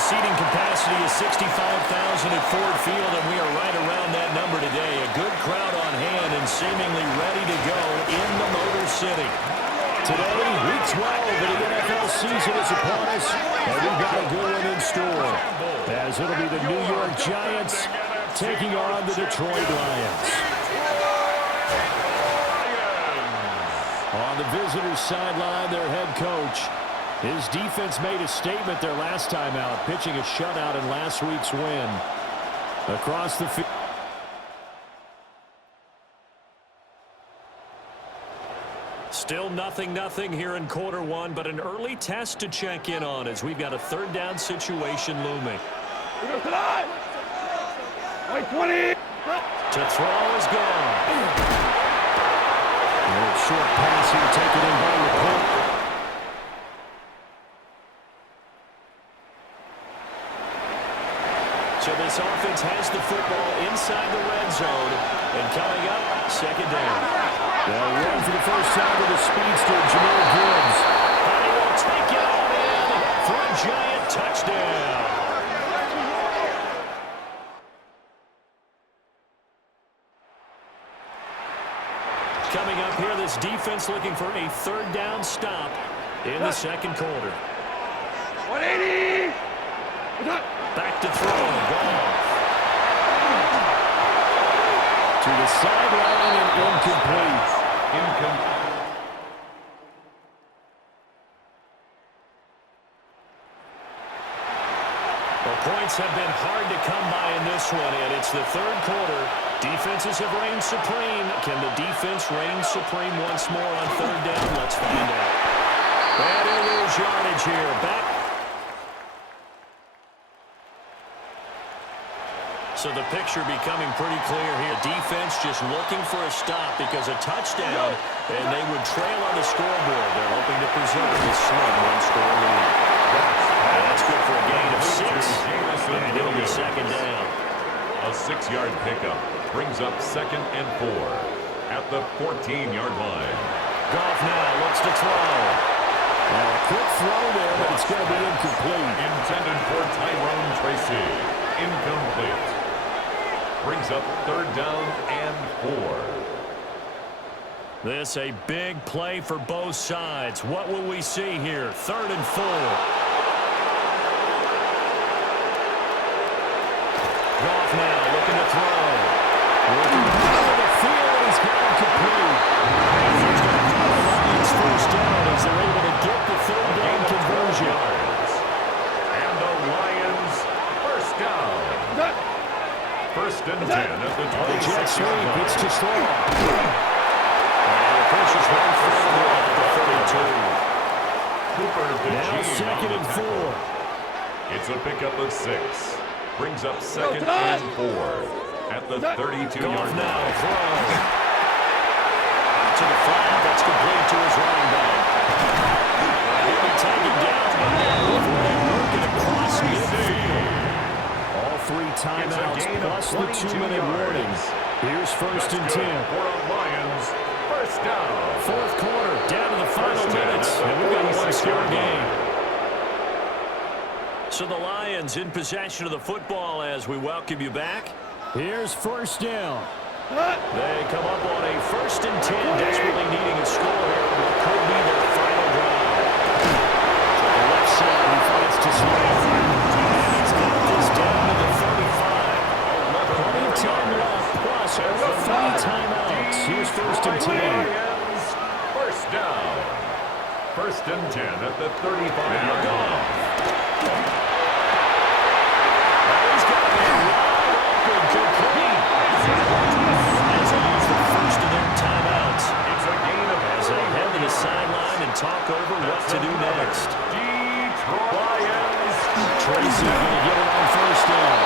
seating capacity is 65,000 at Ford Field, and we are right around that number today. A good crowd on hand and seemingly ready to go in the Motor City. Today, Week 12 of the NFL season is upon us, and we've got a good one in store, as it'll be the New York Giants taking on the Detroit Lions. On the visitors' sideline, their head coach. His defense made a statement their last time out, pitching a shutout in last week's win. Across the field. Still 0-0 here in quarter one, but an early test to check in on as we've got a third down situation looming. To throw is gone. A little short pass here taken in by Laporte. So this offense has the football inside the red zone. And coming up, second down. They'll run for the first time with the speedster, Jahmyr Gibbs. And he will take it on in for a Giant touchdown. Coming up here, this defense looking for a third down stop in the second quarter. 180! Back to throw. Gone. To the sideline and incomplete. Well, points have been hard to come by in this one, and it's the third quarter. Defenses have reigned supreme. Can the defense reign supreme once more on third down? Let's find out. And a little yardage here. Back. So the picture becoming pretty clear here. Defense just looking for a stop because a touchdown, and they would trail on the scoreboard. They're hoping to preserve this slim one-score lead. And that's good for a gain of 6. And it'll be second down. A 6-yard pickup brings up 2nd and 4 at the 14-yard line. Goff now looks to throw. A quick throw there, but it's going to be incomplete. Intended for Tyrone Tracy. Incomplete. Brings up third down and 4. This a big play for both sides. What will we see here? 3rd and 4. Goff now looking to throw. Looking over the field. He's got it complete. He's going to call the Lions first down as they're able to get the third down conversion. And the Lions first down. 1st and 10 at the 26. Jet sweep, it's to Straw. And the push is right further at the 32. Cooper, the Now G 2nd and 4. It's a pickup of 6. Brings up 2nd and 4 at the 32-yard now line. throw. To the flat, that's complete to his running back. He'll be taken down by working across midfield. All 3 timeouts plus the 2-minute warnings. Here's 1st and 10. For a Lions first down. 4th quarter, down to the final minutes, and we've got a one-score game. So the Lions in possession of the football as we welcome you back. Here's 1st down. They come up on a 1st and 10, desperately needing a score here on what could be their final drive. To the left side, he finds to Smith. And he's got this down to the 35. Plenty of time left, plus 3 timeouts. Here's 1st and 10. Lions first down. 1st and 10 at the 35-yard line. He's got it wide open, complete. As they use the first of their timeouts. It's a gain of As they head to the sideline and talk over what to do next. Detroit Lions. Tracy going to get it on 1st down.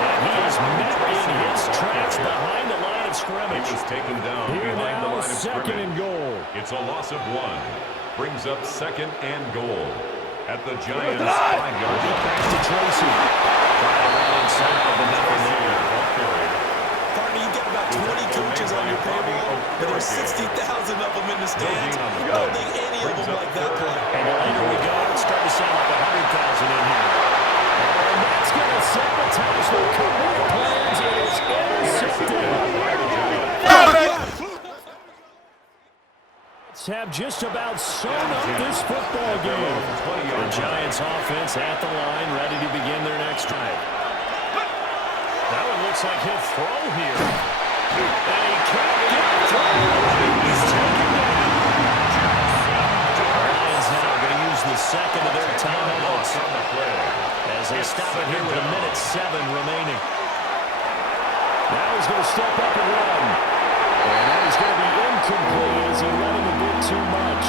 And he is met in his tracks behind the line of scrimmage. He was taken down Here behind the now, line of 2nd scrimmage. and goal. It's a loss of 1. Brings up 2nd and goal at the Giants' 5-yard line. Back to Tracy. Trying to run inside, but nothing there. Partner, you got about 20 coaches on your payroll, and there's 60,000 of them in the stands. I don't think any of them like that play. And the later we go, it's starting to sound like 100,000 in here. that's going to sabotage their comeback plans. It is intercepted. Have just about sewn up this football game. The Giants offense at the line, ready to begin their next drive. That one looks like he'll throw here. And he can't get through. He's taken down. The Lions now going to use the second of their timeouts as they stop it here with 1:07 remaining. Now he's going to step up and run. And that is going to be incomplete as he let him a bit too much.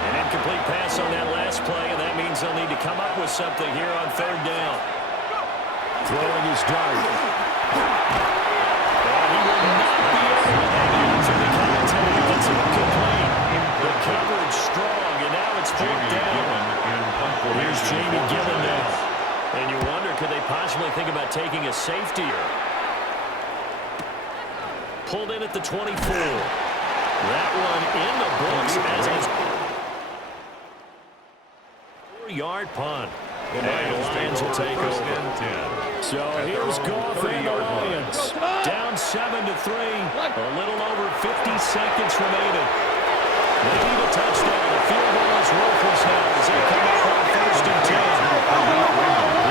An incomplete pass on that last play, and that means they'll need to come up with something here on third down. Throwing his dart. And he will not be able to hang on to the contact. It's incomplete. The coverage strong, and now it's fourth down. Here's Jamie Gillen now. And you wonder, could they possibly think about taking a safety here? Pulled in at the 24. That one in the books as a 4-yard punt. And the Lions will take over. So here's Goff and the Lions. Down 7-3. A little over 50 seconds remaining. They need a touchdown. The field goal is worthless now as they come up on first and 10.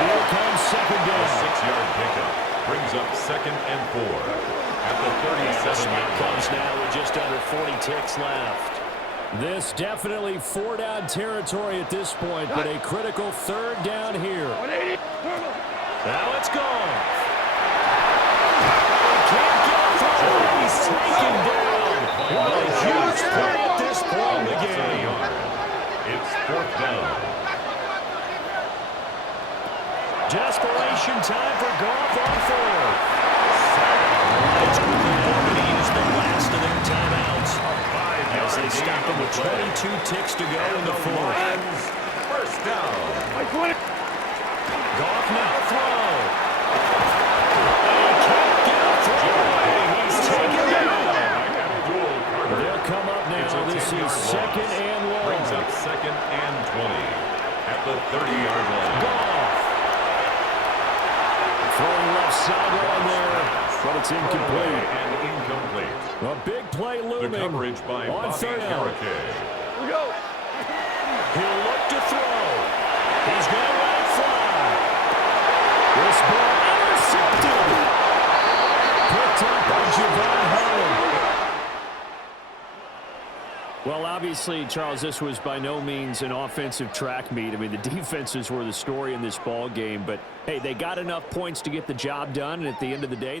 Here comes second down. A 6-yard pickup brings up 2nd and 4. At the 37-yard comes now with just under 40 ticks left. This definitely 4-down territory at this point, but a critical third down here. Now it's gone. Can't get through. He's taken down. What a huge play at this point in the game. It's 4th down. Desperation time for Goff on 4th. It's quickly going to use the last of their timeouts as they stop them with 22 ticks to go in the 4th. First down. Goff now throw. He can't get a throw. He's taken down. They'll come up now. This is 2nd and long. Brings up 2nd and 20 at the 30-yard line. Goff. Throwing left sideline there. But it's incomplete. And incomplete. A big play looming. The coverage by on Bobby third down. Here we go. He'll look to throw. He's going to let it fly. This ball intercepted. Picked up by Javon Holland. Well, obviously, Charles, this was by no means an offensive track meet. I mean, the defenses were the story in this ball game. But, hey, they got enough points to get the job done. And at the end of the day,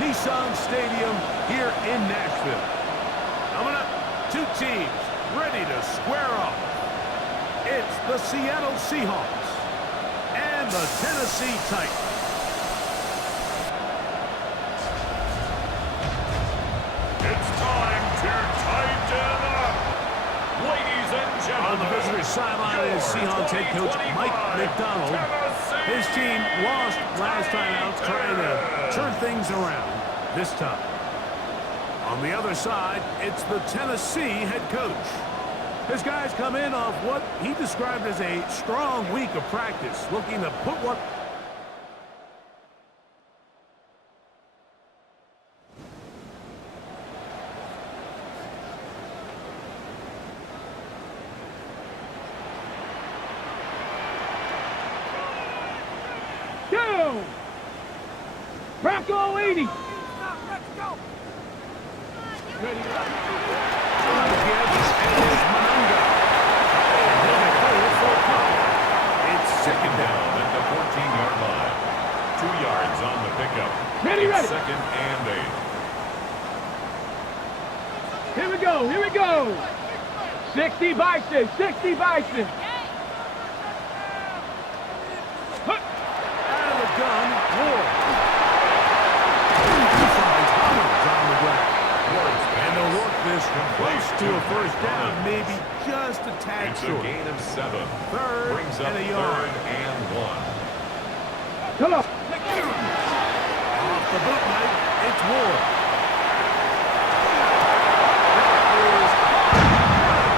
Nissan Stadium here in Nashville. Coming up, two teams ready to square off. It's the Seattle Seahawks and the Tennessee Titans. It's time to tighten up. Ladies and gentlemen. On the visitor's sideline is Seahawks head coach Mike McDonald. His team lost last time out, trying to turn things around this time. On the other side, it's the Tennessee head coach. His guys come in off what he described as a strong week of practice, looking to put what... Go! Rocco 80! It's Second down at the 14-yard line. 2 yards on the pickup. Ready, It's ready. 2nd and 8. Here we go, here we go! 60 Bison, 60 Bison! out of the gun, Ward. He finds Hubbard on the ground. And they'll work this close to a first down, maybe just a tad It's a short. gain of 7. Third Brings up and a yard. 3rd and 1. Come on. Off the boot knife, it's Ward. That is a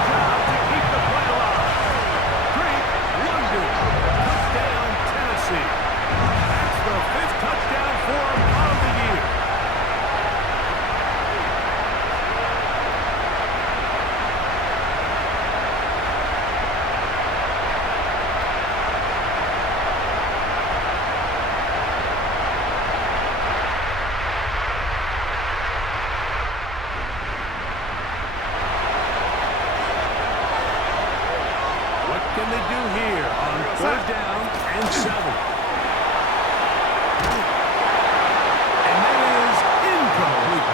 job to keep the play alive. Great London. Touchdown, Tennessee. That's the 5th touchdown for him of the year. What can they do here on 3rd down and 7? And that is incomplete.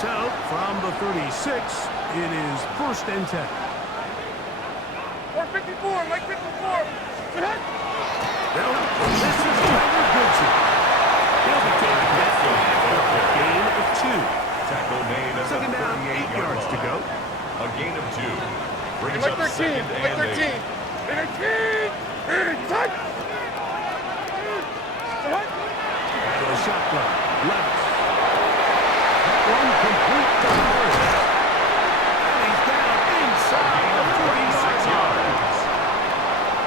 So, from the 36, it is 1st and 10. 454, Mike 54. Well, this is Tyler Goodson. He'll be taking that for a gain of 2. Tackle made at the 2nd down, 8 38-yard yards to line. go. A gain of 2. Brings Mike up 13, 2nd Mike and 13. 13. Touch. To the shotgun. Levis. That one complete to Harris. And he's down inside the 46 yards.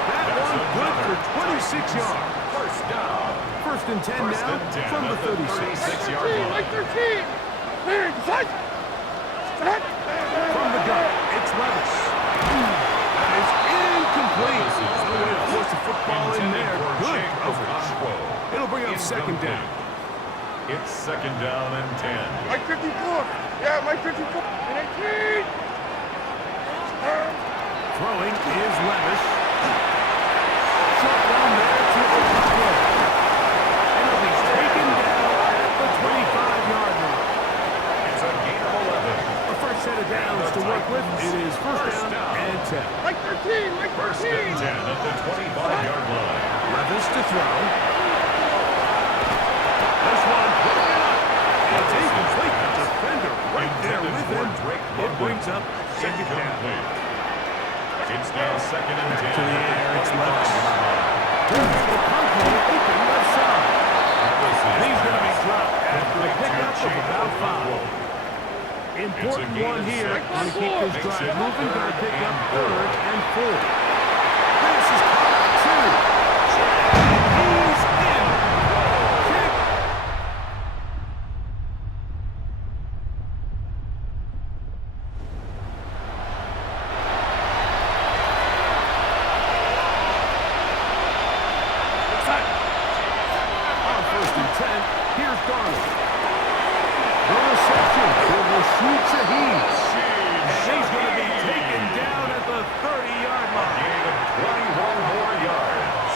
That one good for 26 yards. First down. 1st and 10 First now and 10 from the at the 36. 36-yard line. Mike 13. Touch. From the gun, it's Levis. That is incomplete. No way to force the football in there. Good coverage. It'll bring up 2nd down. It's 2nd down and 10. Mike 54. Yeah, Mike 54. 18. Throwing is Levis. Shot down there to O'Connell. And he'll be taken down at the 25-yard line. It's a gain of 11. A first set of downs to work with. It is 1st down and 10. Mike 13. Mike 13. First and 10 at the 25-yard line. Levis to throw. This one broken up. It's incomplete. The defender right there with him. It brings up 2nd down. It's now 2nd and 10. To the air, it's Levis. Here's the punt hole open left side. He's going to be dropped after a pickup of about 5. Important one here. Want to keep this drive moving. Got to pick up 3rd and 4. This is caught 2. He's in. Kick. On 1st and 10, here's Darnold. The reception for Rashid Shaheed. And he's going to be taken down at the 30-yard line. Gain of 21 more yards.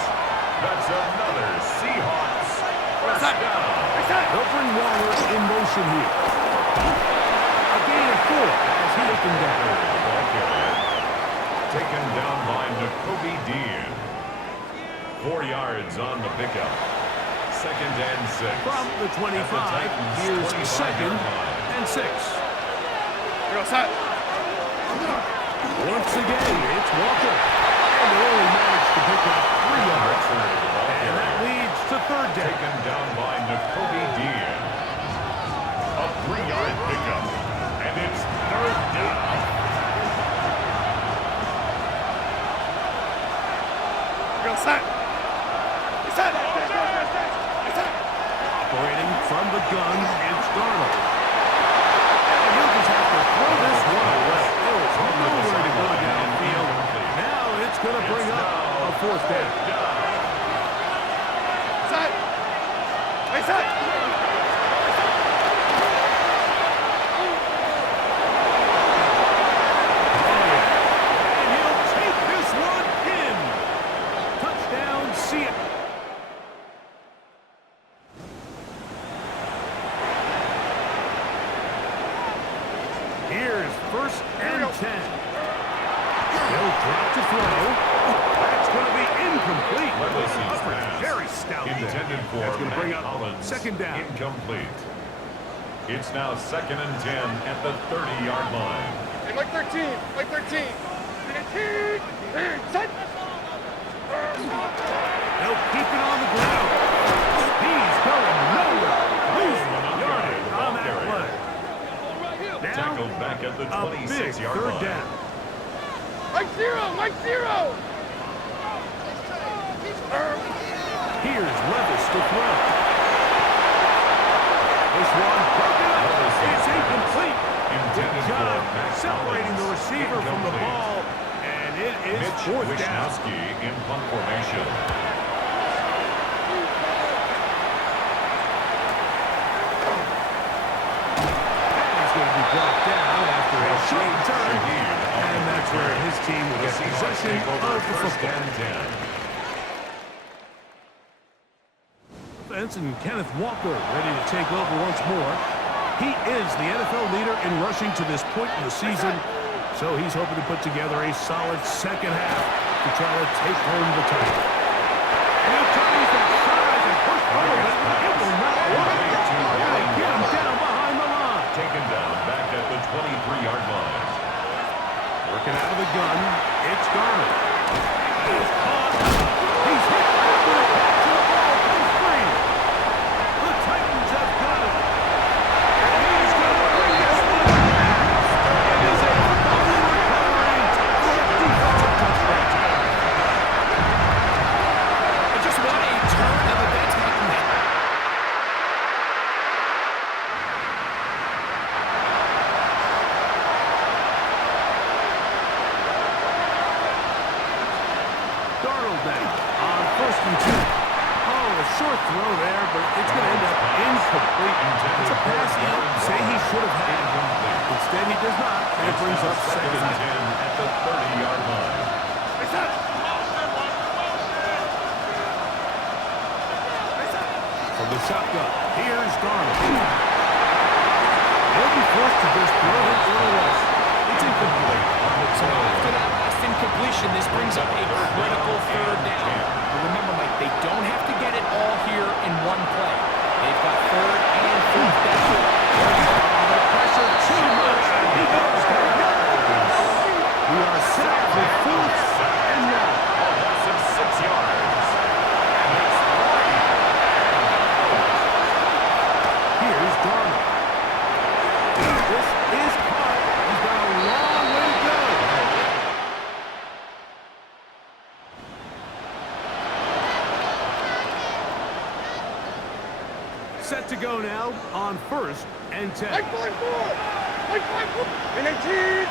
That's another Seahawks first down. They'll bring Waller in motion here. A gain of 4 as he up and down. Taken down by Nakobe Dean. 4 yards on the pickup. 2nd and 6. From the 25, here's 2nd and 6. Once again, it's Walker. And they only managed to pick up 3 yards. And that leads to 3rd down. Taken down by Nakobe Dean. A 3-yard pickup. And it's 3rd down. Operating from the gun, it's Darnold. And he'll just have to throw this one away. There's nowhere to go downfield. Now it's going to bring up a 4th down. And he'll take this one in. Touchdown, Seattle. Here's 1st and 10. He'll drop to throw. That's going to be incomplete. Coverage very stout there. Intended for That's going to bring Matt up Collins. 2nd down. Incomplete. It's now 2nd and 10 at the 30-yard line. Like 13. Like 13. Set. They'll keep it on the ground. He's going nowhere. Losing yardage on that play. Now, Tackled back at the a big 26-yard third line. down. Mike zero. Mike zero. Here's Levis to throw. This one broken up. It's incomplete. Good job separating the receiver from the ball, and it is Mitch fourth down. Wishnowski in punt formation. He's going to be brought down after a short turn, and that's where his team will get possession of the football. And Kenneth Walker ready to take over once more. He is the NFL leader in rushing to this point in the season, so he's hoping to put together a solid second half to try to take home the title. And he tries that size and push forward. It will not work. Get him down behind the line. Taken down back at the 23-yard line. Working out of the gun, it's Garner. He's caught. He's hit after the catch, and the ball comes free. The Titans have got it. And he's going to bring this one back. It is a fumble recovery for a defensive touchdown. I just want a turn of events happen. Darnold then on 1st and 2. Oh, a short throw there, but it's going to end up incomplete. It's a pass he didn't say he should have had. Instead, he does not, and it brings up second and 10 at the 30-yard line. From the shotgun, here's Darnold. He'll be forced to just throw it away. It's incomplete. So after that last incompletion, this brings up a critical third down. But remember, Mike, they don't have to get it all here in one play. They've got third and fourth down. The pressure too much. He goes down. We are set for fourth and 1. Loss of 6 yards. And it's 3. Here's Darnold. This is caught. He's got a long way to go. Set to go now on 1st and 10. Like 5-4. Like 5-4. And 18.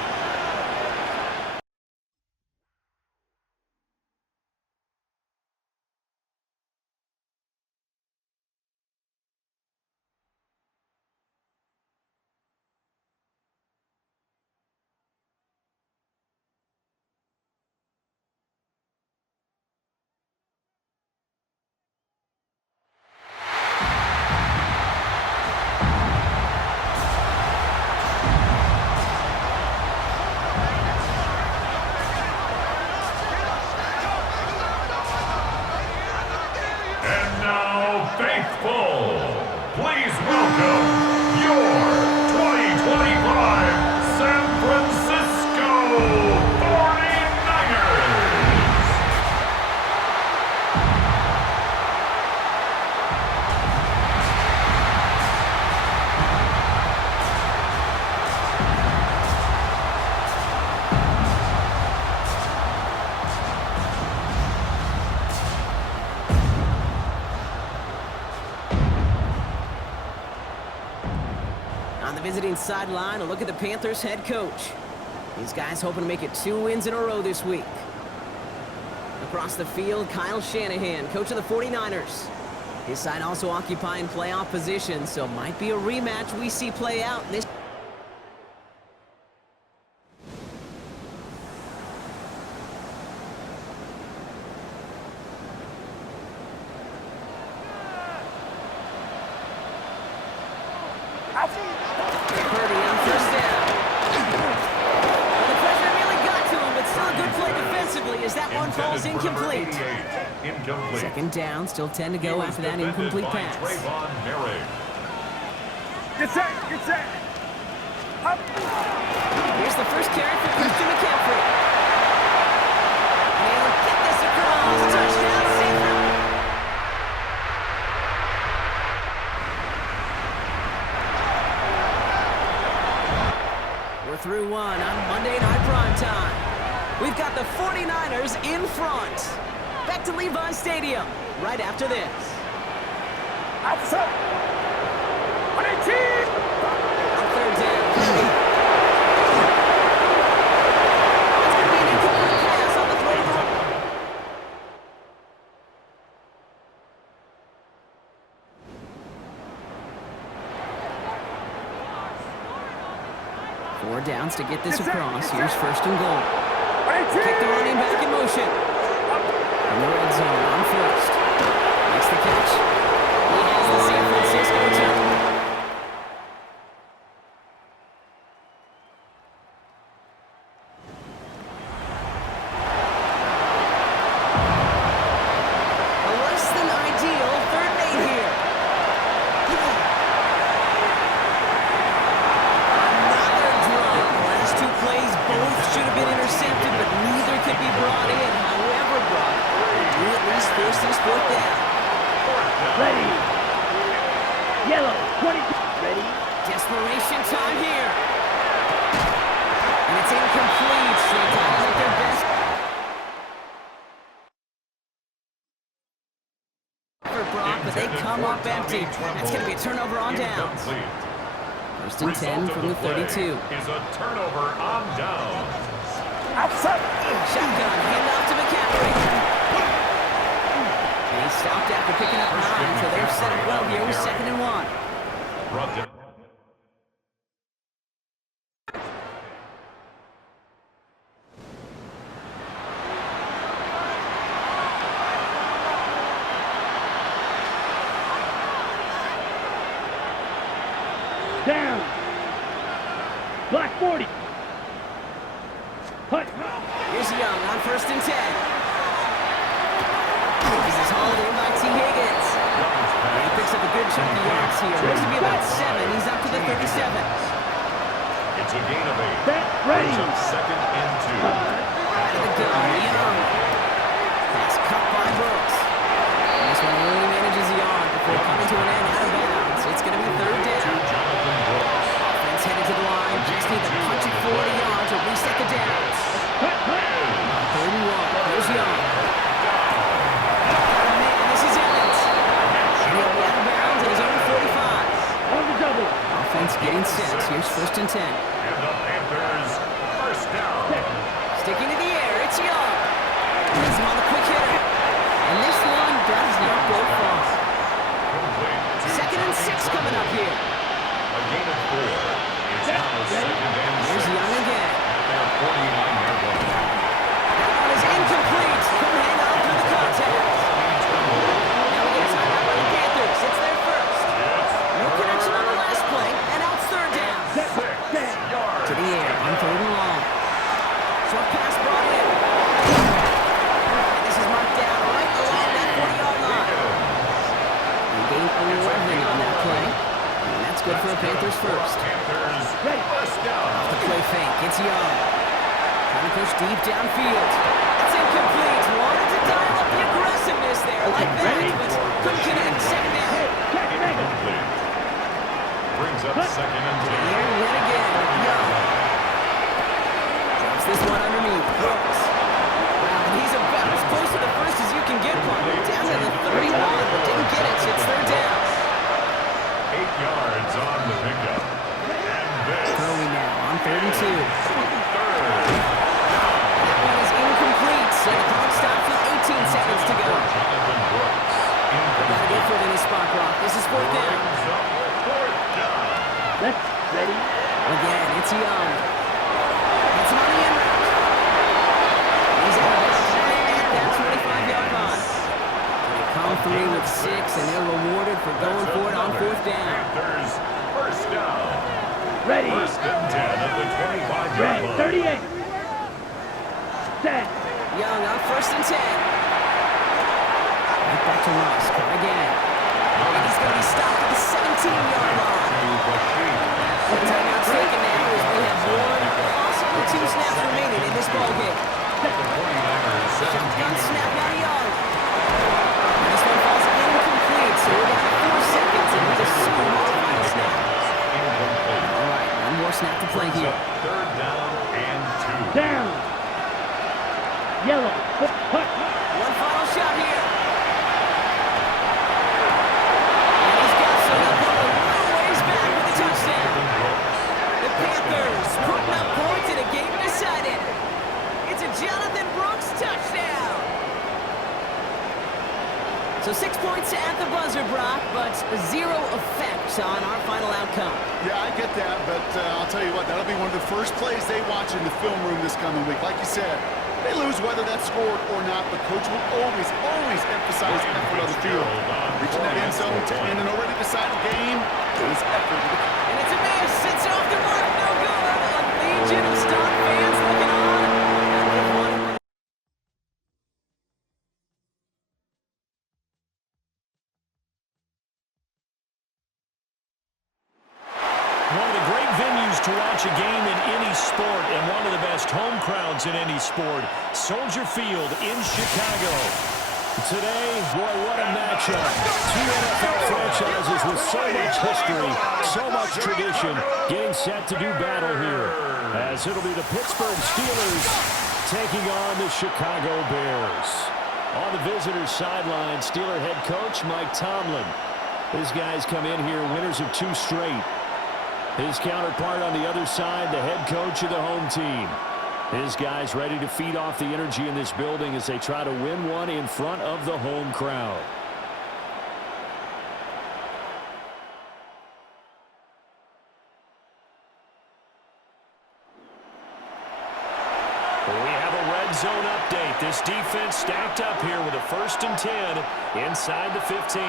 And now, faithful, please welcome your 2025 San Francisco 49ers. On the visiting sideline, a look at the Panthers head coach. These guys hoping to make it 2 wins in a row this week. Across the field, Kyle Shanahan, coach of the 49ers. His side also occupying playoff position, so might be a rematch we see play out this. Purdy on 1st down. Well, the pressure really got to him, but still a good play defensively as that one falls incomplete. Incomplete. 2nd down, still 10 to go after that incomplete pass. Trayvon Merrick. Get set. Get set. Up. Here's the first carry for Christian McCaffrey. And he'll get this across. Touchdown, Seahawks. We're through one on Monday Night Primetime. We've got the 49ers in front. Back to Levi Stadium right after this. That's up. On 18. On third down. It's going to be an incomplete pass on the throw. Four downs to get this across. Here's first and goal. Kick the running back in motion. In the red zone on first. Makes the catch. He has the San Francisco touchdown. A less than ideal third and 8 here. Another drop. Last two plays both should have been intercepted, but neither could be brought in. However, Brock, do at least force this fourth down. Ready. Yellow. 22. Ready. Desperation time here. And it's incomplete. So they try to make their best. For Brock, but they come up empty. That's going to be a turnover on downs. Incomplete. First and 10 Result from the of play 32. is a turnover on down. Outside. Shotgun, handoff to McCaffrey. And he stopped after picking up 9, so they're set up well here with 2nd and 1. Brought down. Down. Black 40. Hut. Here's Young on first and 10. This is hauled in by T. Higgins. And he picks up a good chunk of yards here. Looks to be about 7. He's up to the 37. It's a gain of 8. Set. Ready. Brings up 2nd and 2. Out of the gun, Young. Pass cut by Brooks. And this one only manages a yard before coming to an end out of bounds. It's going to be third down. Jonathan Brooks. Offense headed to the line. Just need to punch it 40 yards to reset the downs. Third and 1. Here's Young. Oh, man, this is Evans. And he'll be out of bounds at his own 45. On the double. Offense getting set. Here's first and 10. And the Panthers first down. Sticking to the air. It's Young. Gets him on the quick hitter. And this one does not go far. Complete. 2nd and 6 coming up here. A gain of 4. It's now 2nd and 6. Here's Young again. At their 49-yard line. That one is incomplete. Couldn't hang on through the contact. Now we get a timeout by the Panthers. It's their first. No connection on the last play, and now it's third down. 6 yards. To the air on third and long. Short pass brought in. And this is marked down right along that 40-yard line. They gained 11 on that play. And that's good for a Panthers first. Panthers first down. Off the play fake, it's Young. Trying to push deep downfield. It's incomplete. Wanted to dial up the aggressiveness there like that, but couldn't connect. Second down. Incomplete. Brings up 2nd and 10. Here yet again. Young. Drops this one underneath. Brooks. Wow, and he's about as close to the first as you can get one. Down to the 31, but didn't get it. So it's third down. 8 yards on the pickup. And this Throwing now on third and 2. third. That one is incomplete. So the clock stops with 18 seconds to go. Jonathan Brooks. Gotta get foot in his spot, Brock. This is fourth down. Brings up 4th down. Let's. Ready. Again, it's Young. It's on the end route. He's out of it right at that 25-yard line. They come through with 6, and they're rewarded for going for it on fourth down. Panthers first down. Ready. First and 10 at the 25-yard Ready. line. 38. Set. Young on first and 10. Right back to Russ. Try again. And he's going to be stopped at the 17-yard line. The timeout's taken now as we have one loss 2 snaps remaining in this ballgame. The 49ers 17. Gun snap by Young. And this one falls incomplete, so we're down to 4 seconds, and we assume it's a final snap. Incomplete. All right, one more snap to play Brings here. up third down and 2. Down. Yellow. Hut. One final shot here. And he's got some up a little ways back with the touchdown. The Panthers putting up points in a game decided. It's a Jonathan Brooks touchdown. So 6 points at the buzzer, Brock, but 0 effect on our final outcome. Yeah, I get that, but I'll tell you what, that'll be one of the first plays they watch in the film room this coming week. Like you said, they lose whether that's scored or not, but Coach will always emphasize effort on the field. Reaching that end zone to end an already decided game is effort. And it's a miss. It's off the mark. No good. A legion of Star fans looking on. And they've won. One of the great venues to watch a game in any sport, and one of the best home crowds in any sport, Soldier Field in Chicago. Today, boy, what a matchup. 2 NFL franchises with so much history, so much tradition, getting set to do battle here, as it'll be the Pittsburgh Steelers taking on the Chicago Bears. On the visitors' sideline, Steeler head coach Mike Tomlin. These guys come in here winners of 2 straight. His counterpart on the other side, the head coach of the home team. His guys ready to feed off the energy in this building as they try to win one in front of the home crowd. We have a red zone update. This defense stacked up here with a 1st and 10 inside the 15.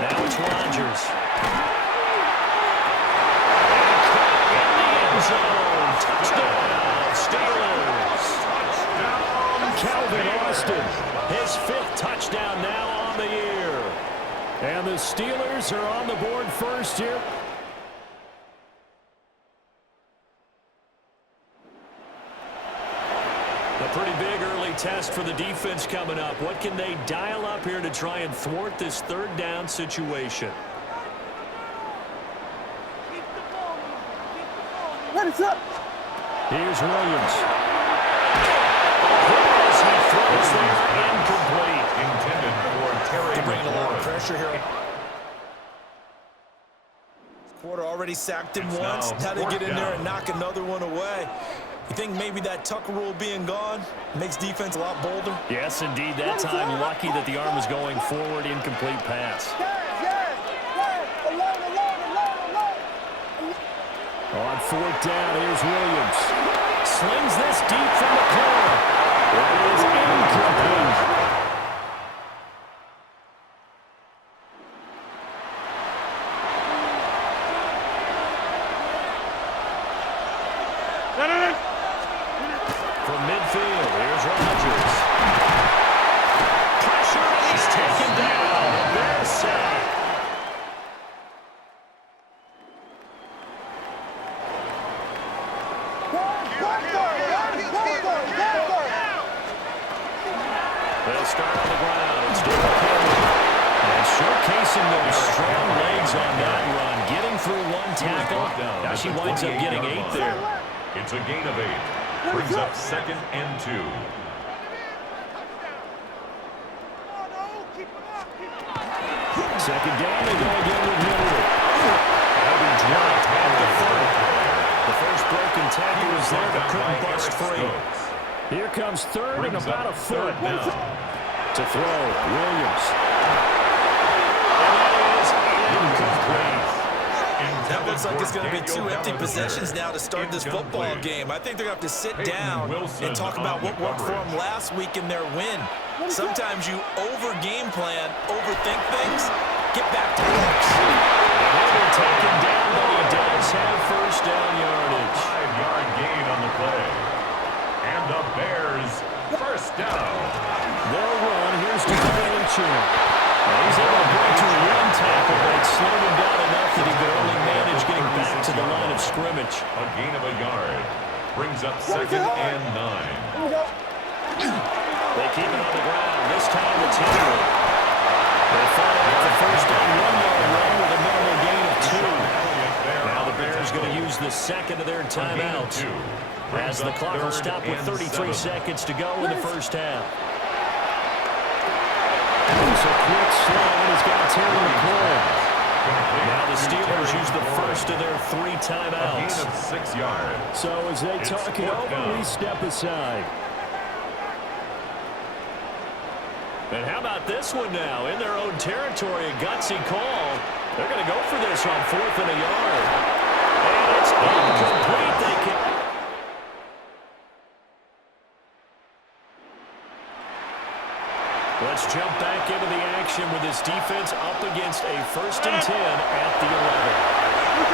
Now it's Rodgers. In the end zone. Touchdown, Steelers. Calvin Austin, his 5th touchdown now on the year. And the Steelers are on the board first here. A pretty big early test for the defense coming up. What can they dial up here to try and thwart this 3rd down situation? Here's Williams. As he throws there, incomplete. Intended for Terry Bringing a lot of McLaurin. pressure here. Quarter already sacked him It's once. now Now they get in there down. and knock another one away. You think maybe that Tucker rule being gone makes defense a lot bolder? Yes, indeed. That time, lucky that the arm was going forward. Incomplete pass. On 4th down, here's Williams. Slings this deep from the corner. It is incomplete. From midfield, here's Rodgers. Pressure, and he's taken down. A Bears sack. They'll start on the ground. It's Derrick Henry. And showcasing those strong legs on that run. Getting through 1 tackle. Now she winds up getting 8 there. It's a gain of 8. Brings up 2nd and 2. Second down, they go again with Henry. Heavy drop at the 30. The first broken tackle was there, but couldn't bust free. Here comes 3rd and about a foot. To throw, Williams. And that is incomplete. That looks like it's going to be 2 empty possessions now to start this football game. I think they're going to have to sit down and talk about what worked for them last week in their win. Sometimes you over-game plan, overthink things, get back to work. He'll take him down, but he does have 1st down yardage. 5-yard gain on the play. And the Bears 1st down. They'll run. Here's DeCamp. He's able to break to 1 tackle, but it slowed him down enough that he could only manage getting the line of scrimmage. A gain of a yard. Brings up 2nd and 9. They keep it on the ground. This time it's Henry. They follow up the first down 1-yard run with a minimal gain of 2. Now the Bears going to use the second of their timeouts, as the clock will stop with 33 seconds to go in the first half. It's a quick slow, and he's got Terry McLaurin. Now the Steelers use the first of their 3 timeouts. A gain of 6 yards. So as they talk it over, we step aside. And how about this one now? In their own territory, a gutsy call. They're going to go for this on 4th and a yard. And it's incomplete. They can... Let's jump back into the action with this defense up against a 1st and 10 at the 11.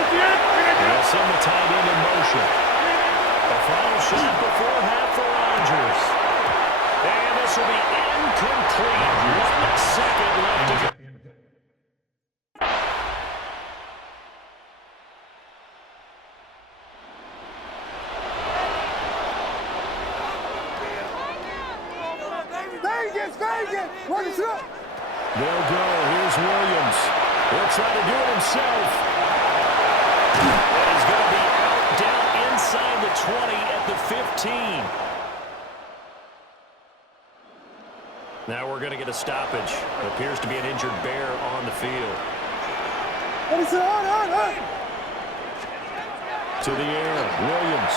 They'll send the tight end in motion. The final shot before half for Rodgers. And this will be incomplete. 1 second left to go. They'll go. Here's Williams. He'll try to do it himself. And he's going to be out down inside the 20 at the 15. Now we're going to get a stoppage. It appears to be an injured Bear on the field. To the air, Williams.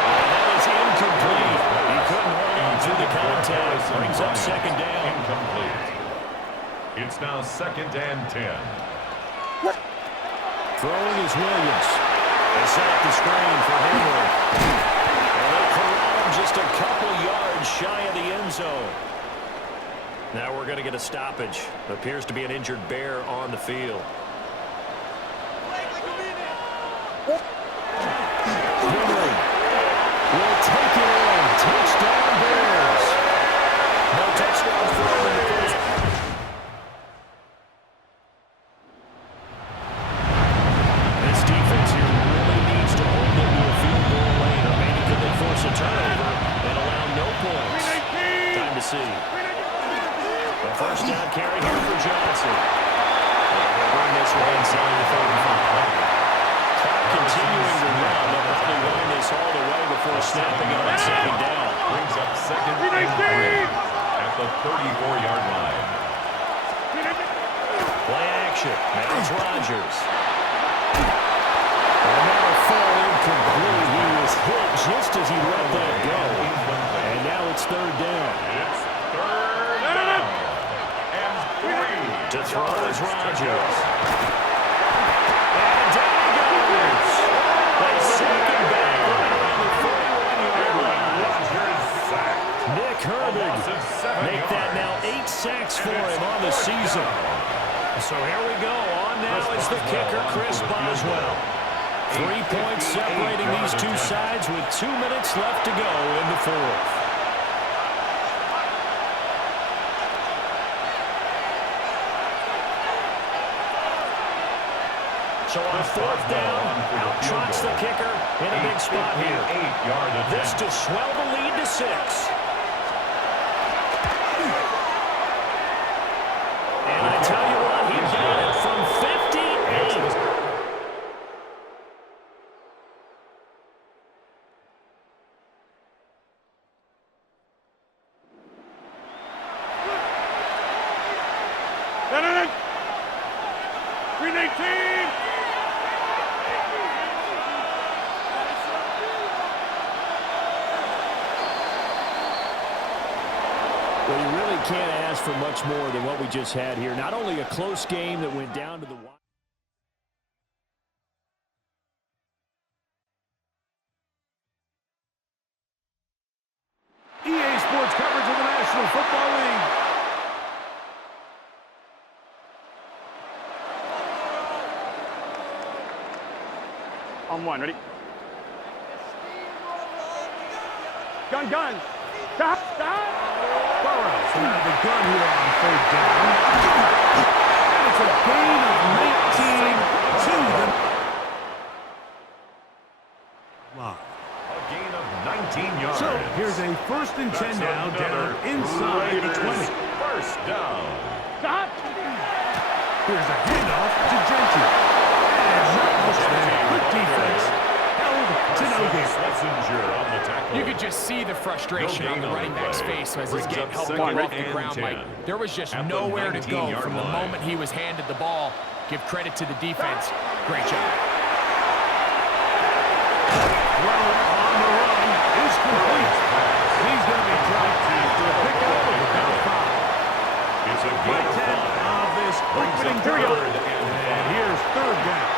And that is incomplete. He couldn't hold on to the contact. Brings up 2nd down. Incomplete. It's now 2nd and 10. Throwing is Williams. They set up the screen for Henry. And they corral him just a couple yards shy of the end zone. Now we're going to get a stoppage. It appears to be an injured Bear on the field. Henry will take it in. Touchdown Bears. No touchdown for him in the first. This defense here really needs to hold them to a field goal lane, or maybe could they force a turnover and allow no points? Time to see. The first down carry here for Johnson. They'll bring this one inside the 35. Clock continuing to run. They'll probably run this all the way before snapping it on 2nd down. Brings up 2nd and 3 at the 34-yard line. Play action. Now it's Rodgers. Another fall incomplete. He was hit just as he let that go. And now it's 3rd down. It's 3rd down. And 3. To throw is Rodgers. And down he goes. They sack him back right around the 41-yard line. Nick Herbig make that now 8 sacks for him on the season. So here we go. On now is the kicker, Chris Boswell. 3 points separating these two sides with 2 minutes left to go in the 4th. So on 4th down, out trots the kicker in a big spot here. This to swell the lead to 6. And I tell you what, he got it from 58. Well, you really can't ask for much more than what we just had here. Not only a close game that went down to the wire. EA Sports coverage of the National Football League. On 1, ready? Gun. Stop. Burrows from out of the gun here on 3rd down. And it's a gain of 19 to the... 19 yards. So here's a 1st and 10 now down inside the 20. First down. Stop. Here's a handoff to Gentry. And not much there. Good defense. Held to no gain. Schlesinger on the tackle. You could just see the frustration on the running back's face as he's getting helped second off the and ground. 10. Mike, there was just At the nowhere to go 19-yard from the line. moment he was handed the ball. Give credit to the defense. Great job. Throw on the run is complete. He's going to be dropped to a pickup of about 5. It's a By gain of 10 of this opening drive. And here's 3rd down.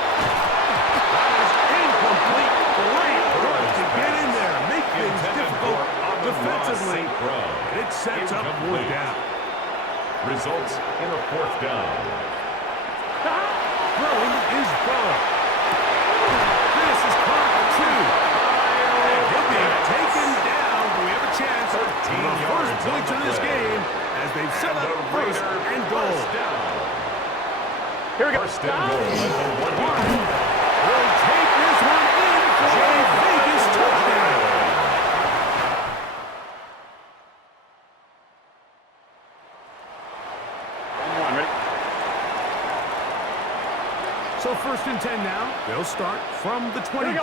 That is incomplete. Great work to get in there. Make things difficult defensively. And it sets up 4th down. Results in a 4th down. Throwing is Burrow. This is caught at 2. And he'll be taken down. We have a chance for the 13 first yards on points the of this play. game as they've set up 1st and goal. Here we go. First and goal at the 1 yard. Will take this one in for a Vegas touchdown. So 1st and 10 now. They'll start from the 22. Off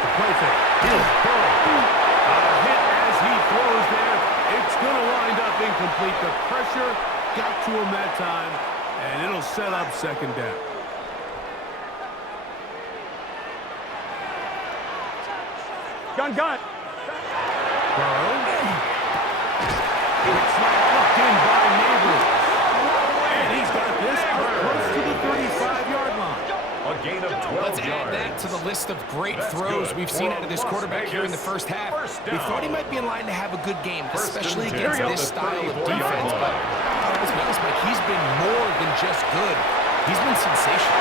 the play fake. Here's Burrow. A hit as he throws there. It's going to wind up incomplete. The pressure got to him that time, and it'll set up 2nd down. Gun. Burrow. It's locked in by Neighbors. And he's got this up close to the 35-yard line. A gain of 12 Let's yards. add that to the list of great That's throws good we've seen for out of this Las quarterback here in the Vegas. first half. First We thought he down. might be in line to have a good game, First especially and 10 against on this the style of 34-yard defense. line. But let's be honest, Mike, he's been more than just good. He's been sensational.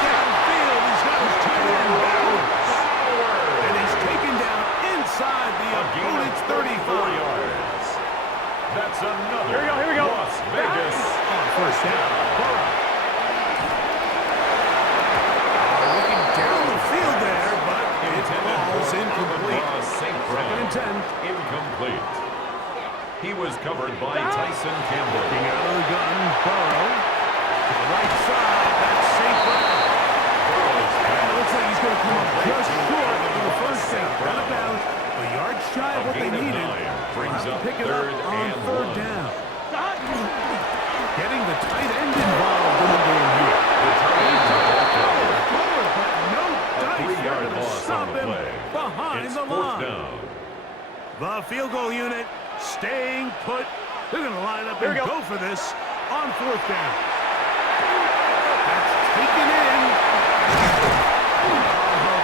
Downfield, he's got his tight end Bowers. And he's taken down inside the opponent's 35. yards. That's another Here we go. Las Vegas On 1st down, Burrow. Looking down the field there, but it falls incomplete. St. 2nd and 10. Incomplete. He was covered by Tyson Campbell. Looking out of the gun, Burrow. To the right side, that's St. Brown. And it looks like he's going to come up just short for the 1st down. Out of bounds, a yard shy of what they gain of needed. 9 brings They'll up pick it up 3rd on and 3rd 1. down. Getting the tight end involved in the game here. But no dice 3-yard there to loss stop on the him play. behind It's the 4th line. down. The field goal unit staying put. They're going to line up and go for this on 4th down. That's taken in.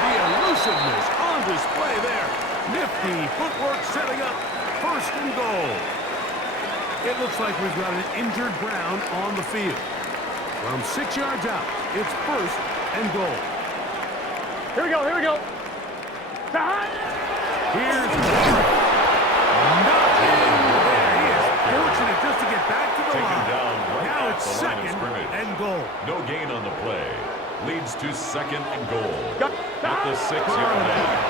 The elusiveness on display there. Nifty footwork setting up 1st and goal. It looks like we've got an injured Brown on the field. From 6 yards out, it's 1st and goal. Here we go. Here's not in there. He is fortunate just to get back to the Taken line. down right Now at it's the line of 2nd scrimmage. and goal. No gain on the play. Leads to 2nd and goal. Got- At the 6-yard line.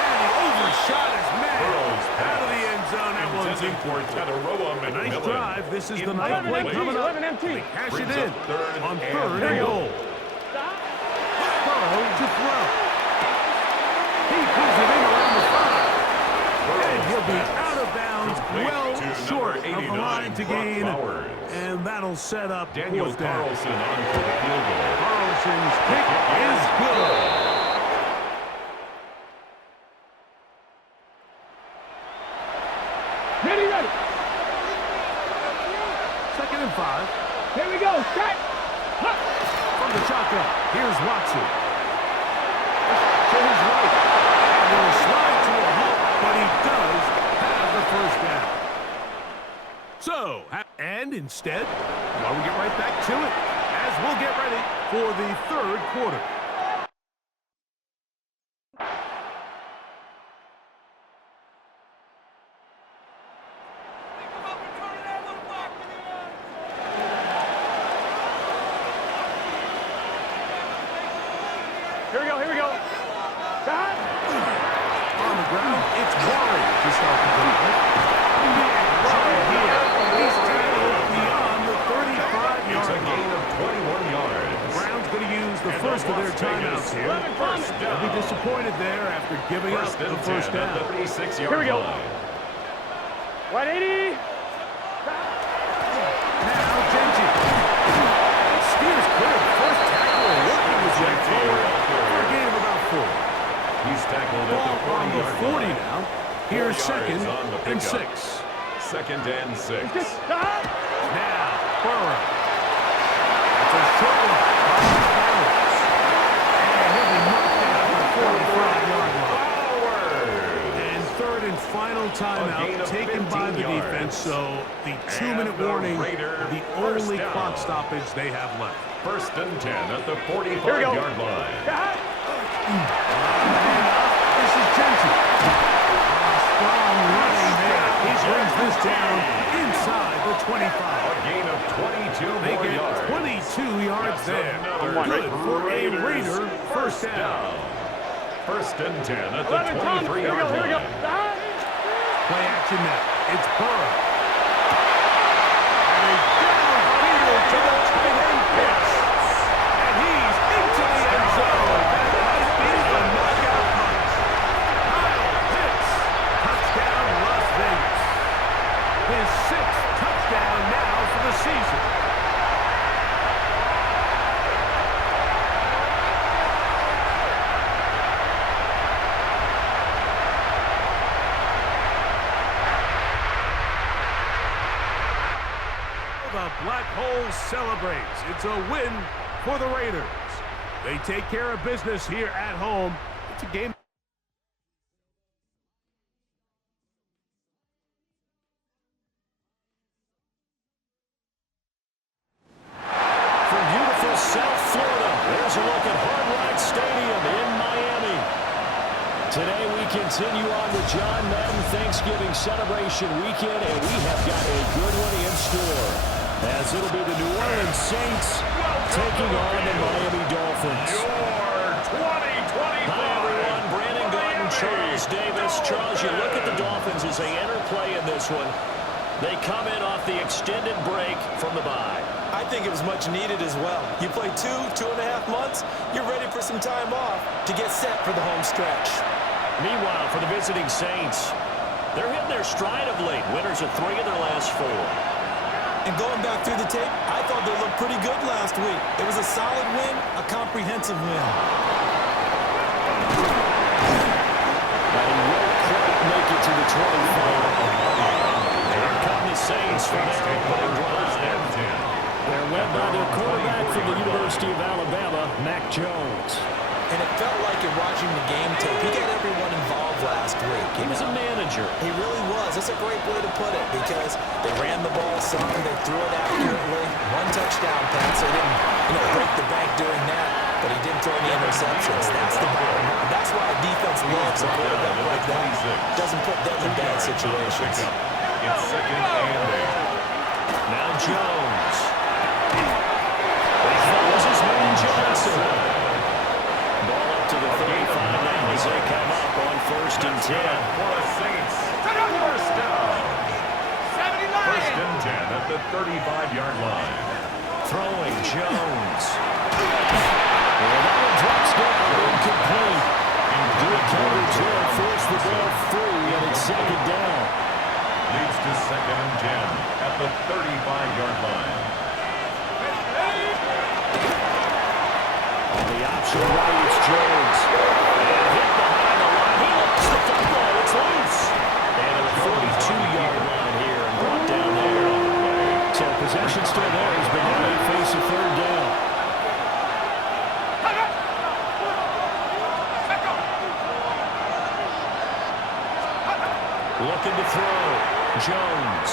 And the overshot is met. Burrow's Out of the end zone. That one's Intended for Tataroa a nice McMillan. drive. This is the ninth Incomplete. play coming up. 11 empty. Cash it Brings in up 3rd on and 3rd and goal. Burrow to throw. He pulls it in around the 5. And he'll be out of bounds, Complete well to short number of the line to 89, gain. Brock Bowers. And that'll set up Daniel 4th down. Carlson on for the field goal. Carlson's kick is good. Ready. 2nd and 5. Here we go. Set. From the shotgun, here's Watson. To his right. And he'll slide to a halt, but he does have the 1st down. So, and instead, well, we get right back to it as we'll get ready for the 3rd quarter. Here we to start the drive. Yeah, right here. He's tackled beyond the 35-yard It's a line. gain of 21 yards. Browns going to use the first of their timeouts here. They'll be disappointed there after giving up the first down. At the 36-yard Here we go. line. 180. Now Genty. Steers clear. First tackle working his way forward for a gain of about 4. He's tackled at Ball the on the 40-yard 40 line. now. Here's 4 second yards on the and pickup. 6. Second and 6. Now, Burrow. It's a short one. And he'll be knocked down at the 45-yard line. And third and final A gain timeout of taken by 15 the yards. defense, so the 2-minute the warning, Raider the first only down. clock stoppage they have left. First and 10 at the Here we go. 45-yard line. This is Genty. Strong running there. He brings this down inside the 25. A gain of 22 They more get yards. 22 yards That's there. another Good for a Raiders Raider first down. First and 10 at the 11 times. Here we go. 23-yard Here we go. line. Play action now. It's Burrow. And a downfield to the tight end pitch. And he's into the end zone. That might be the knockout punch. Kyle Pitts. Touchdown Las Vegas. His 6th touchdown now for the season. The Black Hole celebrates. It's a win for the Raiders. They take care of business here at home. It's a game. From beautiful South Florida, there's a look at Hard Rock Stadium in Miami. Today we continue on with John Madden Thanksgiving celebration weekend, and we have got a good one in store, as it'll be the New Orleans Saints taking on the Miami Dolphins. Hi, everyone. Brandon Gordon, Charles Davis. Charles, you look at the Dolphins as they enter play in this one. They come in off the extended break from the bye. I think it was much needed as well. You play 2.5 months, you're ready for some time off to get set for the home stretch. Meanwhile, for the visiting Saints, they're hitting their stride of late. Winners of 3 of their last 4. And going back through the tape, I thought they looked pretty good last week. It was a solid win, a comprehensive win. And he won't quite make it to the 25. Here come the Saints for their opening drive. They're led by their quarterback from the University of Alabama, Mac Jones. And it felt like in watching the game tape, he got everyone involved last week. He was a manager. He really was. That's a great way to put it because they ran the ball some, they threw it accurately. 1 touchdown pass. They didn't, break the bank doing that, but he didn't throw any interceptions. That's the bottom line. That's why a defense loves a quarterback like that. Doesn't put them in bad situations. It's second and 8. Now Jones. He follows his man Johnson. Ball up to the 35 now as they come up on 1st and 10. For the Saints, first down. 79. First and 10 at the 35-yard line. Throwing Jones. And that one drops down, incomplete. Good coverage there, forced the ball free, and it's 2nd down. Leads to second and 10 at the 35-yard line. On the option right, it's Jones. And hit behind the line. He lost the football. It's loose. And at the 42-yard line here and brought down there. So possession still there, but now they face a 3rd down. Looking to throw. Jones.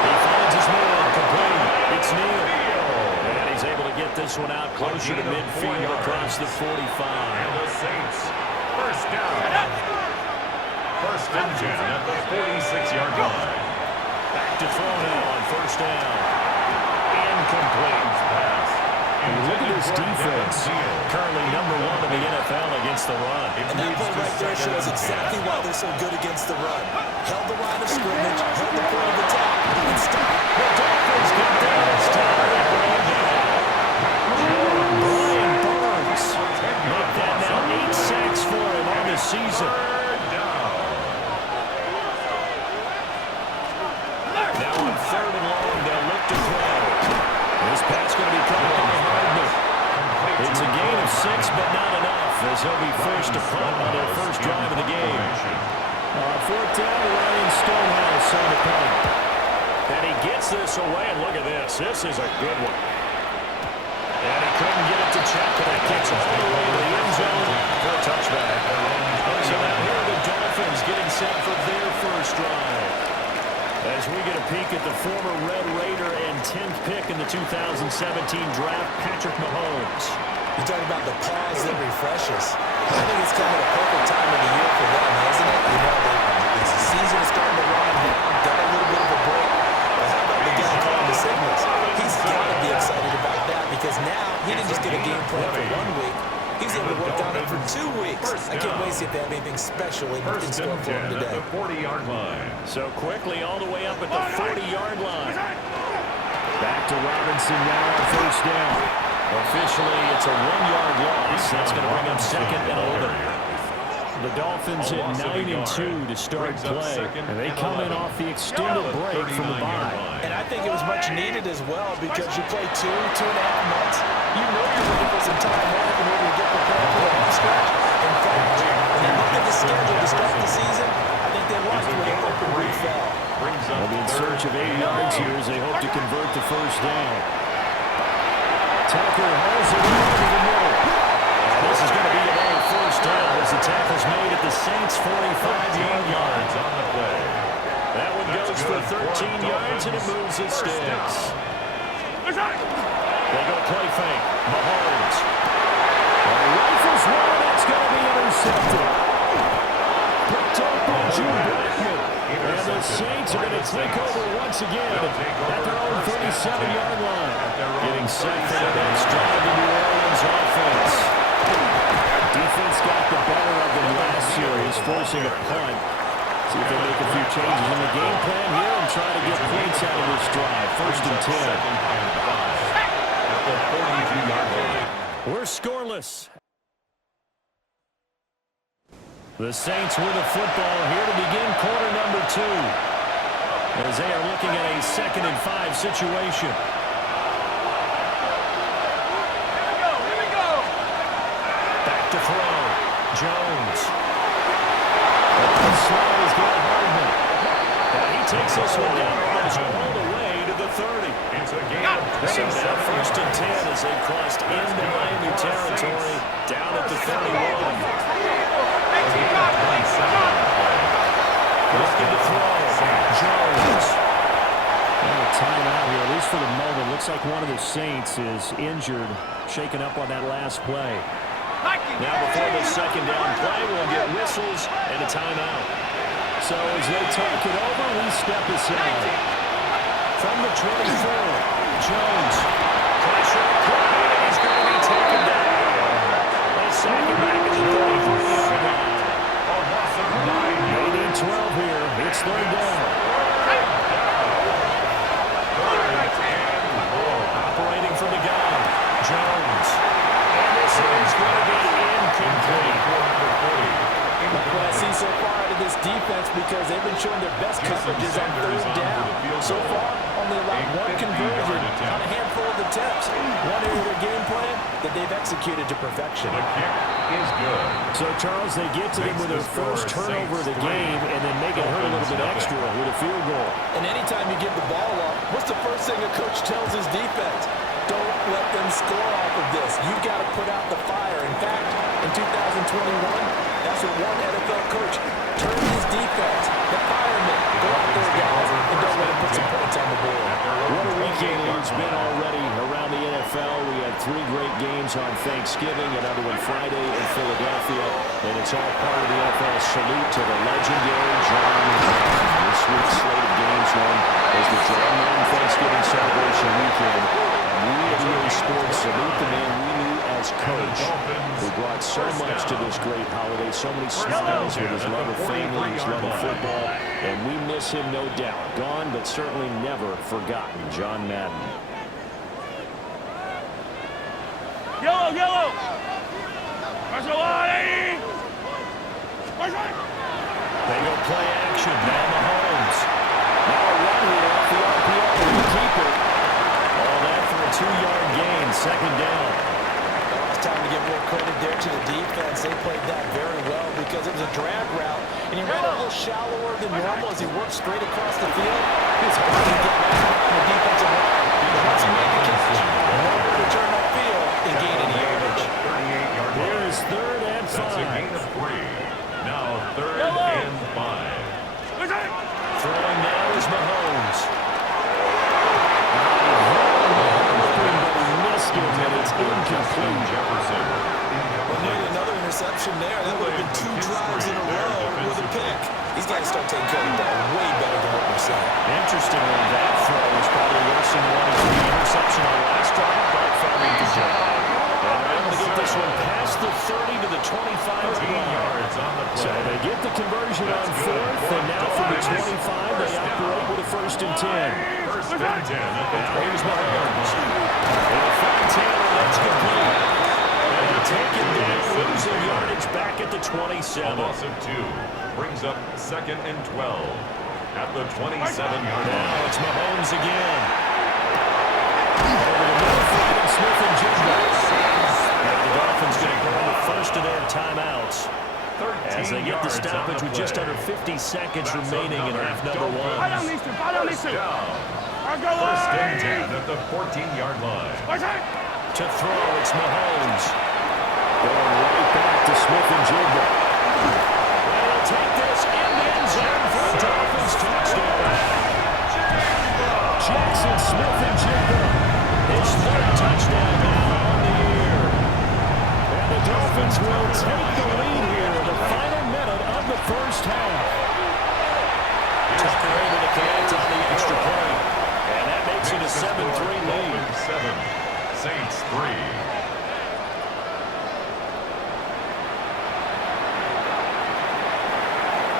He finds his man. Complete. It's Neal. And he's able to get this one out closer to midfield across the 45. And the Saints, first down. First and 10 at the 46-yard line. Back to throw now on 1st down. Incomplete. Pass. And look at this defense. Currently #1 in the NFL against the run. And that play right there shows exactly why they're so good against the run. Held the line of scrimmage, held the point of attack, and stopped. The Dolphins get down this time. Brian Burns. Make that now 8 sacks for him on the season. Now on 3rd and long, they'll look to throw. This pass going to be caught by Hardman. It's a gain of 6, but not enough, as he'll be forced to punt on their first drive of the game. On 4th down, Ryan Stonehouse on the punt. And he gets this away, and look at this. This is a good one. And he couldn't get it to check, and it kicks all the way to the end zone for a touchback. So now here are the Dolphins getting set for their first drive. As we get a peek at the former Red Raider and 10th pick in the 2017 draft, Patrick Mahomes. You talk about the pause that refreshes. I think it's coming a perfect time of the year for them, hasn't it? You know, the season is starting to wind down, got a little bit of a break. But how about the guy calling the signals? He's got to be excited about that because now he didn't just get a game plan for 1 week. He's able to work on it for 2 weeks. I can't wait to see if they have anything special in store for him today. At the 40-yard line. So quickly all the way up at the 40-yard line. Back to Robinson now on 1st down. Officially, it's a 1-yard loss. That's going to bring up 2nd and 11. The Dolphins at 9-2 to start play, and they come in off the extended break from the bye. And I think it was much needed as well because you play 2.5 months. You know you're ready for some time off in order to get prepared for the home stretch. In fact, when you look at the schedule to start the season, I think they lost when the open week fell. They'll be in search of 8 yards here as they hope to convert the first down. Tucker hauls it over the middle. This is going to be a first down as the tackle's made at the Saints' 45-yard line. On the play. That one goes for 13 yards and it moves its sticks. They go play fake. Mahomes. Rifles one. That's going to be intercepted. Picked up by Drew Blackman. And the Saints are going to take over once again at their own 37-yard line. Getting set for the next drive in New Orleans offense. Defense got the better of them last series, forcing a punt. See if they make a few changes in the game plan here and try to get points out of this drive. 1st and 10. We're scoreless. The Saints with the football here to begin quarter number 2. As they are looking at a 2nd and 5 situation. To throw. Jones. And Slay's got Hardman. And he takes this one down all the way to the 30. It's a game of 27. So now 1st and 10 as they crossed into Miami territory down at the 31. Looking to throw. Jones. And a timeout here, at least for the moment. Looks like one of the Saints is injured, shaken up on that last play. Now before the 2nd down play, we'll get whistles and a timeout. So as they talk it over, we step aside. From the 24, Jones. Pressure applied, and he's going to be taken down. They sack him back at the 33-yard line. They need 12 here. It's 3rd down. Operating from the gun, Jones. This is going to be incomplete. What I see so far out of this defense because they've been showing their best coverages on 3rd down. So far, only allowed 1 conversion on a handful of attempts. One area of their game plan that they've executed to perfection. The kick is good. So, Charles, they get to them with their first turnover of the game and then make it hurt a little bit extra with a field goal. And anytime you give the ball up, what's the first thing a coach tells his defense? Don't let them score off of this. You've got to put out the fire. In fact, in 2021, that's what one NFL coach turned his defense, the firemen. Go out there, guys, and don't let them put some points on the board. What a weekend it's been already around the NFL. We had 3 great games on Thanksgiving, another one Friday in Philadelphia, and it's all part of the NFL salute to the legendary John Madden. This week's slate of games one is the John Madden Thanksgiving celebration weekend. We at EA Sports salute the man we knew as coach who brought brought so much to this great holiday, so many smiles with his love of family, his love of football, and we miss him, no doubt. Gone, but certainly never forgotten, John Madden. Yellow, yellow! They go play action. Now Mahomes. Now a run here off the RPO. And keep it. All that for a 2-yard gain. Second down. It's time to give more credit there to the defense. They played that very well because it was a drag route, and he ran a little shallower than normal as he worked straight across the field. It's hard to get back on the defensive line. Once he made the catch, to return upfield and gain any yardage. 38-yard line. Here's third and That's a gain 5. of 3. Now third and 5. Throwing now is Mahomes. Missed it, and it's incomplete. Jefferson. Well, nearly another interception there. That would have been 2 drives in a row with a pick. These guys start taking care of the ball way better than what we're saying. Interestingly, that throw was probably worse than the one as the interception on the last drive, but failing to jump. And they're able to get this one past the 30 to the 25 yards on the So play. they get the conversion on fourth, and now from the 25, they operate with a 1st and 10. First and 10 at the Here's 25 yard Mahomes. line. And Fontana, that's complete. And they take it down, losing yardage back at the 27. A loss of 2 brings up second and 12 at the 27-yard line. Now it's Mahomes again. Over the middle, finding Smith and Jigba. Now the Dolphins going to go on the first of their timeouts as they get the stoppage with just under 50 seconds remaining in half number 1. First down. First and 10 at the 14-yard line. To throw, it's Mahomes. Going right back to Smith and Jigba. And he'll take this in the end zone for a Dolphins touchdown. Jackson Smith-Njigba, his 3rd touchdown now on the year. And the Dolphins will take the lead here in the final minute of the first half. Tucker able to connect on the extra point. And that makes it a 7-3 lead. 7, Saints 3.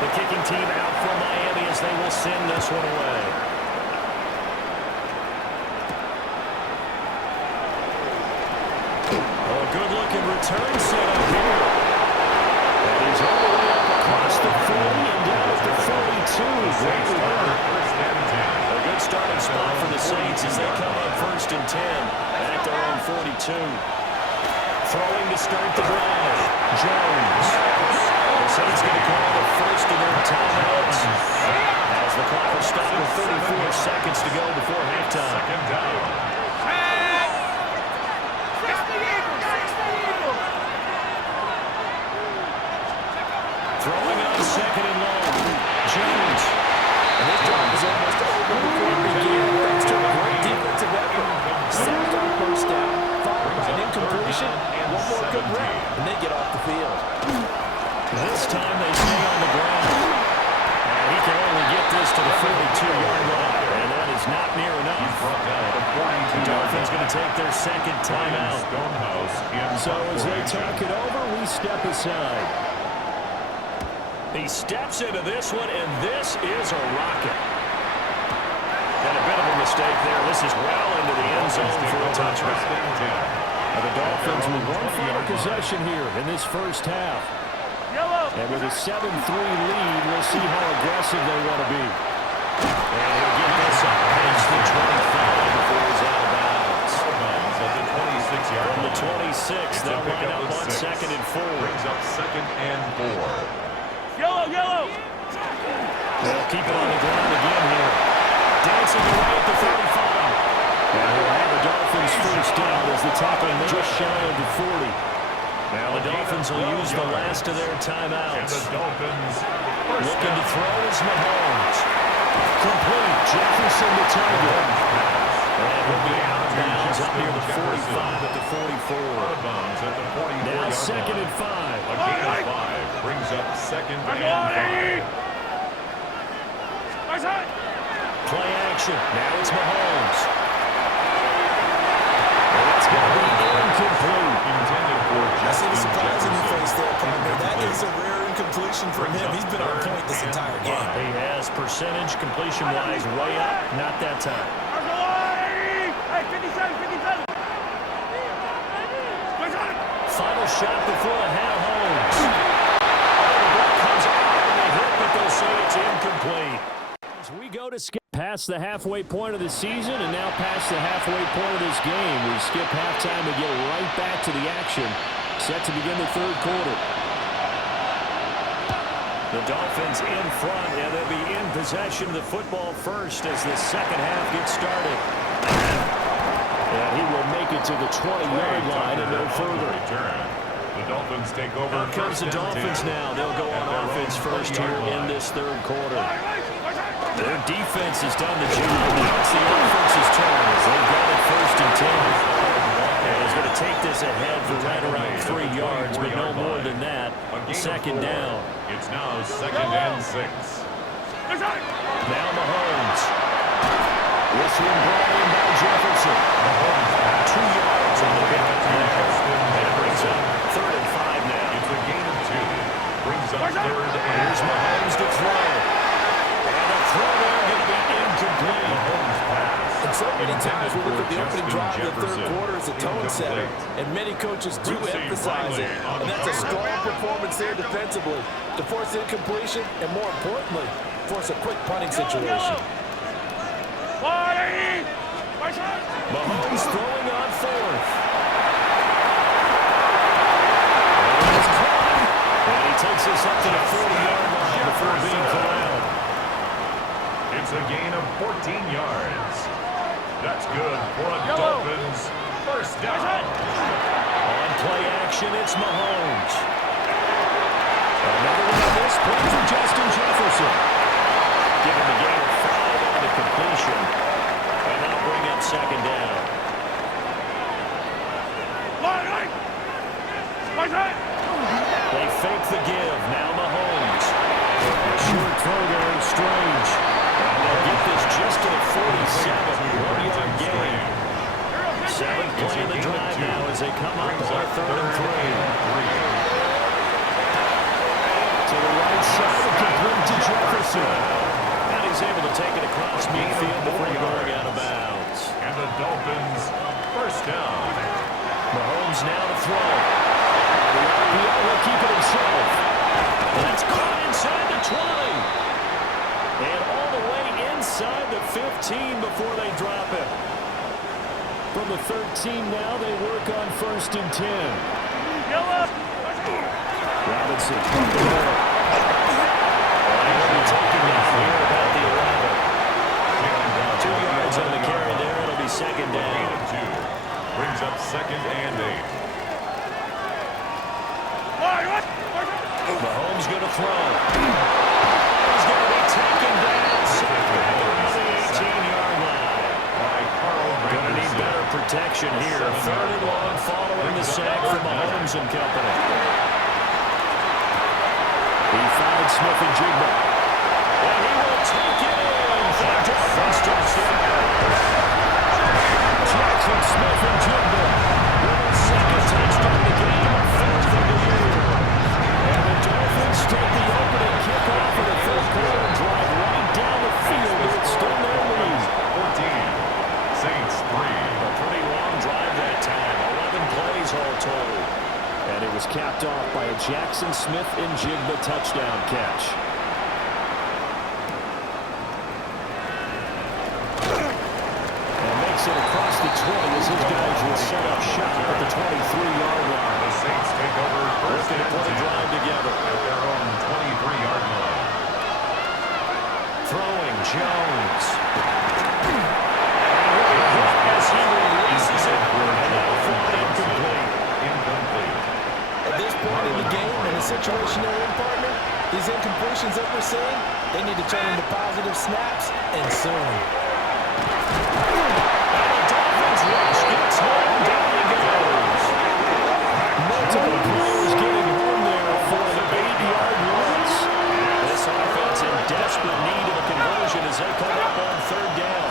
The kicking team out for Miami as they will send this one away. Oh, a good-looking return set up here. And he's all the way up across the 40 and down at the 42. Great work. First and 10. A good starting spot for the Saints as they come up 1st and 10 at their own 42. Throwing to start the drive. Jones. The Saints going to call the first of their timeouts as the clock will stop with 34 seconds to go before halftime. Second down. Throwing on 2nd and long. Jones. And this drive is almost over before it began. Thanks to a great defensive effort. Sacked on 1st down, followed by an incompletion, one more good run, and they get off the field. This time they stay on the ground. And he can only get this to the 42-yard line. And that is not near enough. Brought down at the The 42-yard Dolphins line. going to take their second timeout. Stonehouse in So as they formation. talk it over, we step aside. He steps into this one, and this is a rocket. And a bit of a mistake there. This is well into the end zone for a touchback. First and 10. Now the Dolphins with one final possession here in this first half. And with a 7-3 lead, we'll see how aggressive they want to be. And he'll get this up past the 25 before he's out of bounds. At the 26-yard From the line. 26, they'll Pick line up up the on 6. 2nd and 4. Brings up 2nd and 4. They'll keep it on the ground again here. Dancing away at the 35. And he'll have the Dolphins first down as the tackle just shy of the 40. Now the Dolphins will use the last of their And timeouts. the Dolphins first Looking to down. throw is Mahomes. Complete. Jefferson to target. And he'll be out of bounds up near the 45 at the 44. Out of bounds at the 44-yard Now line. 2nd and 5. A gain of 5 brings up 2nd and 5. Play action. Now it's Mahomes. And it's going to be incomplete. Intended for I see the Justin surprise in Jefferson. completion from him. He's been on point this entire game. He has percentage completion-wise way up. Not that time. Final shot before the half Holmes. The ball comes out and they hit, but they'll say it's incomplete. As we go to skip past the halfway point of the season and now past the halfway point of this game, we skip halftime and get right back to the action. Set to begin the third quarter. The Dolphins in front, and they'll be in possession of the football first as the second half gets started. And he will make it to the 20-yard line and no further. The Dolphins take over. Here comes the Dolphins now. They'll go on offense first here in this third quarter. Their defense has done the job. Now it's the offense's turn as they've got it first and 10. And he's going to take this ahead for right around 3 yards, but no more than that. Second down. It's now second and 6. Now Mahomes. This one brought in by Jefferson. 2 yards on the pick. And it brings up 3rd and 5 now. It's a gain of 2. Brings up 3rd and Here's Mahomes to throw. And a throw there going to be incomplete. Mahomes pass. And so many times we look at the opening drive of the third quarter as a tone setter, and many coaches do emphasize it. And that's a strong performance there defensively to force incompletion and, more importantly, force a quick punting situation. Mahomes throwing on 4th. And he takes us up to the 40-yard line before being corralled. It's a gain of 14 yards. That's good for a Dolphins first down. On play action, it's Mahomes. Another one on this play from Justin Jefferson. Giving the gain of 5 on the completion. And that'll bring up second down. They fake the give. Now Mahomes. Short throw there and Strange. And they'll get this just to the 47. 1-yard gain. 7th play of the drive now as they come up on 3rd and 3. To the right side, complete to Jefferson. And he's able to take it across midfield before going out of bounds. And the Dolphins first down. Mahomes now to throw. Will keep it himself. That's caught inside the 20. And all the way inside the 15 before they drop it. From the 13 now, they work on 1st and 10. Robinson. Taking it here about the 11. 2 yards on the carry there. It'll be second down. Brings up second and 8. Mahomes going to throw. He's going to be taken down. On the 18-yard line. Going to need better protection here. 3rd and long following the sack from Mahomes and company. He finds Smith and Jigba. And he will take it in for the Dolphins touchdown. Jackson Smith and Jigba with a second touchdown of the game, 4th of the year. And the Dolphins take the opening kickoff of the third quarter and drive right down the field to extend their lead. 14, Saints 3. A pretty long drive that time, 11 plays all told. And it was capped off by a Jackson Smith and Jigba touchdown catch. And makes it across the 20 as his guys will set up shop at the 23-yard line. The Saints take over first Looking to and put a 10 drive together. at their own 23-yard line. Throwing Jones. As he releases it, and now thrown incomplete. At this point in the game, in the situation they're in, partner, these incompletions that we're seeing, they need to turn into positive snaps, and soon. Dolphins rush gets home, down he goes. Multiple players getting home there for the 8-yard loss. This offense in desperate need of a conversion as they come up on 3rd down.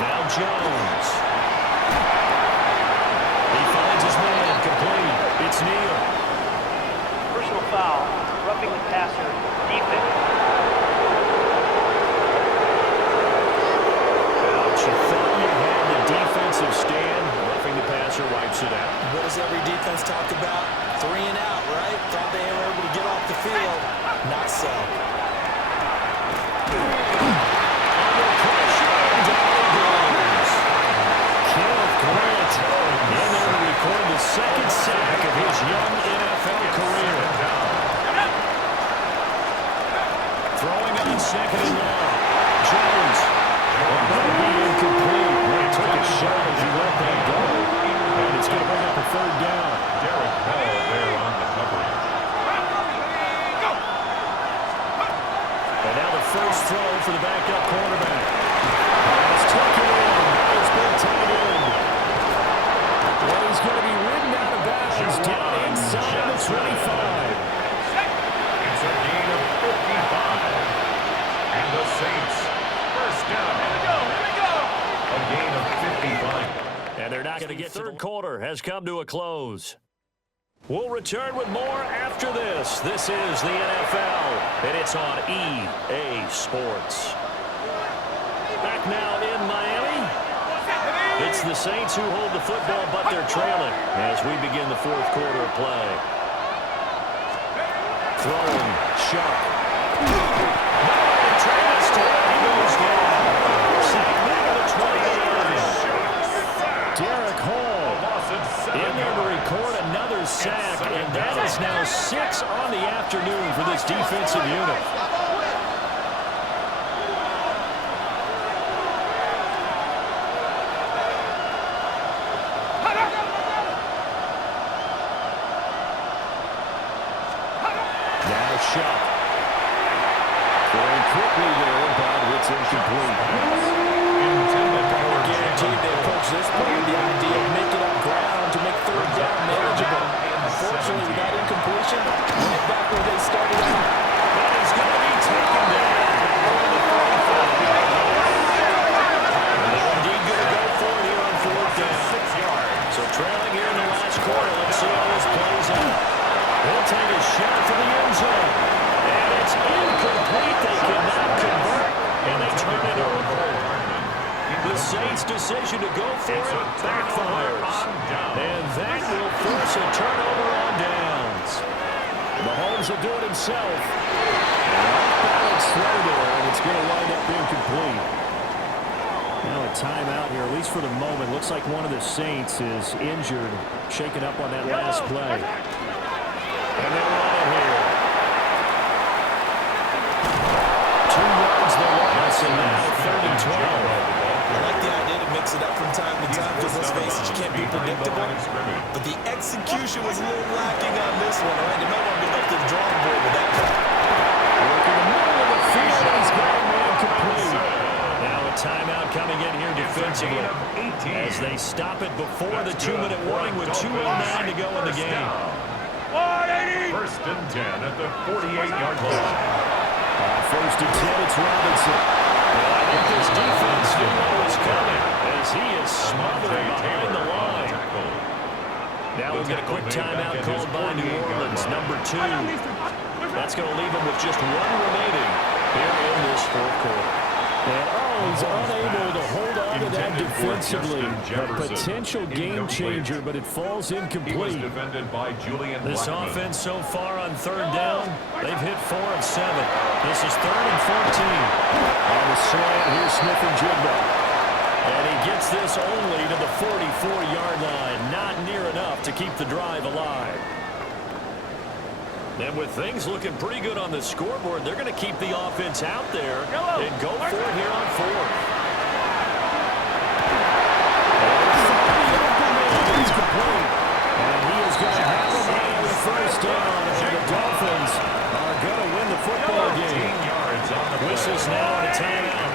Now Jones. He finds his man complete. It's Neal. defense talk about 3 and out, right? Thought they were able to get off the field. Not so. Under pressure, and down he goes. Kenneth Grant in there to record the second sack of his young NFL career. Throwing on second and long. Jones. That'll be incomplete. He took a shot as he let that go. And it's going to bring up a third down. Derek Hall there on the coverage. And now the first throw for the backup quarterback. It's taken in. It's been tied in. And he's going to be ridden out of bounds down inside the 25. It's a gain of 55. And the Saints, first down. Here we go. A gain of 55. And they're not going to get third quarter has come to a close. We'll return with more after this. This is the NFL, and it's on EA Sports. Back now in Miami. It's the Saints who hold the football, but they're trailing as we begin the fourth quarter of play. Throwing, Sharp. Travis Taylor goes down. Sack back at the 28. Derek Hall in there to record another sack, and that is now 6 on the afternoon for this defensive unit. Now Sharp. Going quickly there, but it's incomplete. Guaranteed they approach this play with the idea of making up ground to make third down manageable. Unfortunately, with that incompletion, right back where they started out. That is going to be taken down. They're indeed going to go for it here on fourth down. 6 yards. So trailing here in the last quarter. Let's see how this plays out. They'll take a shot for the end zone. And it's incomplete. They cannot convert. And they turn it over. The Saints' decision to go for it backfires. And that will force a turnover on downs. Mahomes will do it himself. Off-balance throw there, and it's going to wind up incomplete. Now a timeout here, at least for the moment. Looks like one of the Saints is injured, shaken up on that last play. And they're running here. 2 yards the loss, and now 3rd and 12. I like the idea to mix it up from time to time because let's face it, you can't be predictable. But the execution was a little lacking on this one. All right, they might want to go back to the drawing board with that call. Work in the middle of the field, he's got a man complete. Now a timeout coming in here defensively as they stop it before the 2-minute warning with 2:09 to go in the game. First and 10 at the 48-yard line. First and 10, it's Robinson. Well, I think this defense knew what was coming as he is smothered behind the line. Now we'll get a quick timeout called by New Orleans, number 2. That's going to leave them with just 1 remaining here in this fourth quarter. And he's unable to hold on to that defensively. A potential game changer, but it falls incomplete. This offense so far on 3rd down, they've hit 4 of 7. This is 3rd and 14. On the slant, here's Smith-Njigba. And he gets this only to the 44-yard line. Not near enough to keep the drive alive. And with things looking pretty good on the scoreboard, they're going to keep the offense out there and go for it here on 4th. He's complete. And he is going to have a man with first down. And the Dolphins are going to win the football game. Whistles now on a timeout.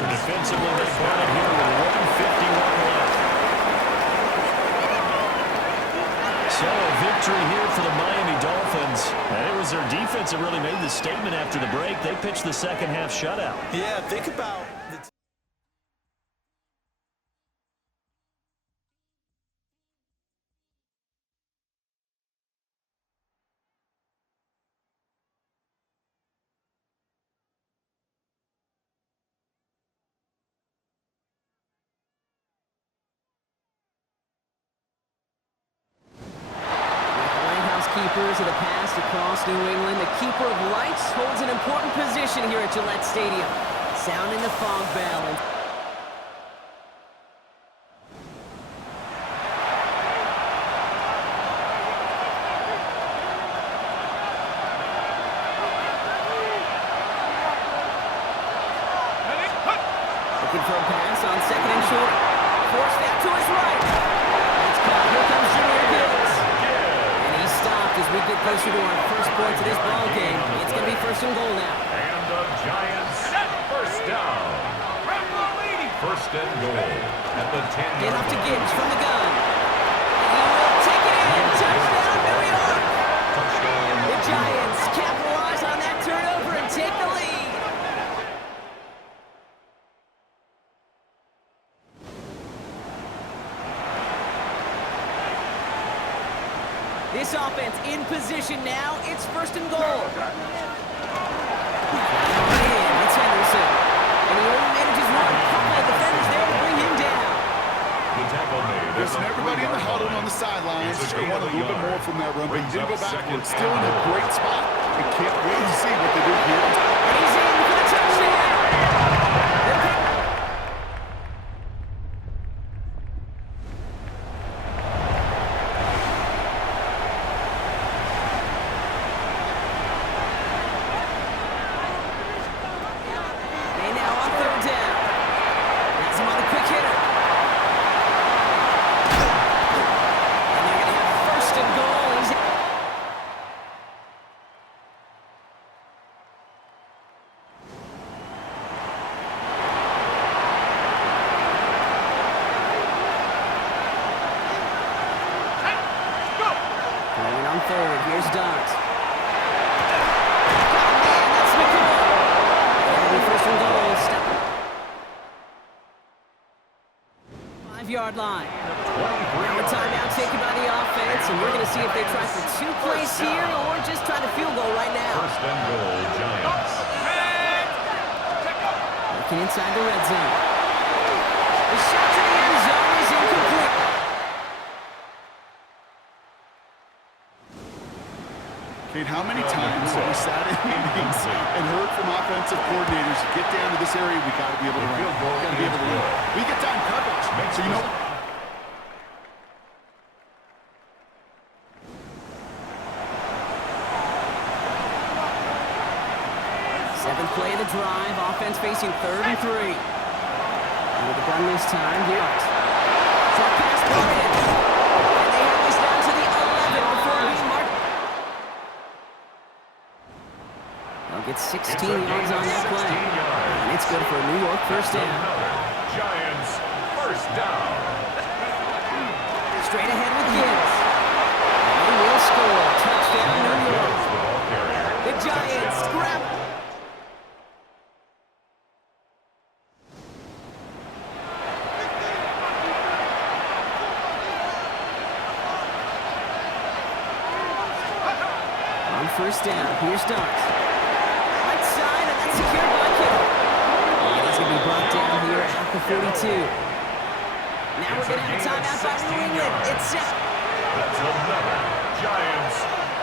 Defensively, they brought it here with 1:51 left. So a victory here for the Miami Dolphins. And it was their defense that really made the statement after the break. They pitched the second half shutout. Yeah, think about the keepers of the past across New England, the keeper of lights holds an important position here at Gillette Stadium. Sounding the fog bell. Looking for a pass on second and short. Forced that to his right. That's caught. Here comes Jahmyr Gibbs. And he's stopped as we get closer to our first point to this ball game. It's going to be first and goal now. And the Giants first down. First and goal at the 10-yard Get up to line. Gibbs from the gun. And he will take it in. Touchdown, New York. The Giants capitalize on that turnover and take the lead. This offense in position now. It's first and goal. It's Henderson. And he only manages one. Couple of defenders there to bring him down. The tackle made. Listen, everybody in the huddle on the sidelines just want a little bit more from that run, but he did go backwards. Still in a great spot. And can't wait to see what they do here. And he's in for the touchdown. They now on third down. That's him on a quick hitter. And they're going to have first and goal. He's going on third. Here's Dart. Oh, man, that's McCoy. And the first and goal. Step. 5-yard line. Now a timeout taken by the offense, and we're going to see if they try for 2 plays here or just try to field goal right now. First and goal, Giants. Looking inside the red zone. The shot to the end zone is incomplete. Kate, how many times have we sat in meetings and heard from offensive coordinators, get down to this area, we got to be able to run. Got to be able to run. We get down coverage. So you know. Seventh play of the drive. Offense facing 3rd and 3. With the gun this time, Gibbs. Short pass brought in. And they have this down to the 11 before being marked. They'll get 16 yards on that play. And it's good for a New York first down. Giants first down. Straight ahead with Gibbs. And they will score. Touchdown, New York. The Giants grab. On first down, here's Dart. Right side, and that's secured by Kittle. And he's going to be brought down here at the 42. Now we're going to have a timeout by New England. It's set. That's another Giants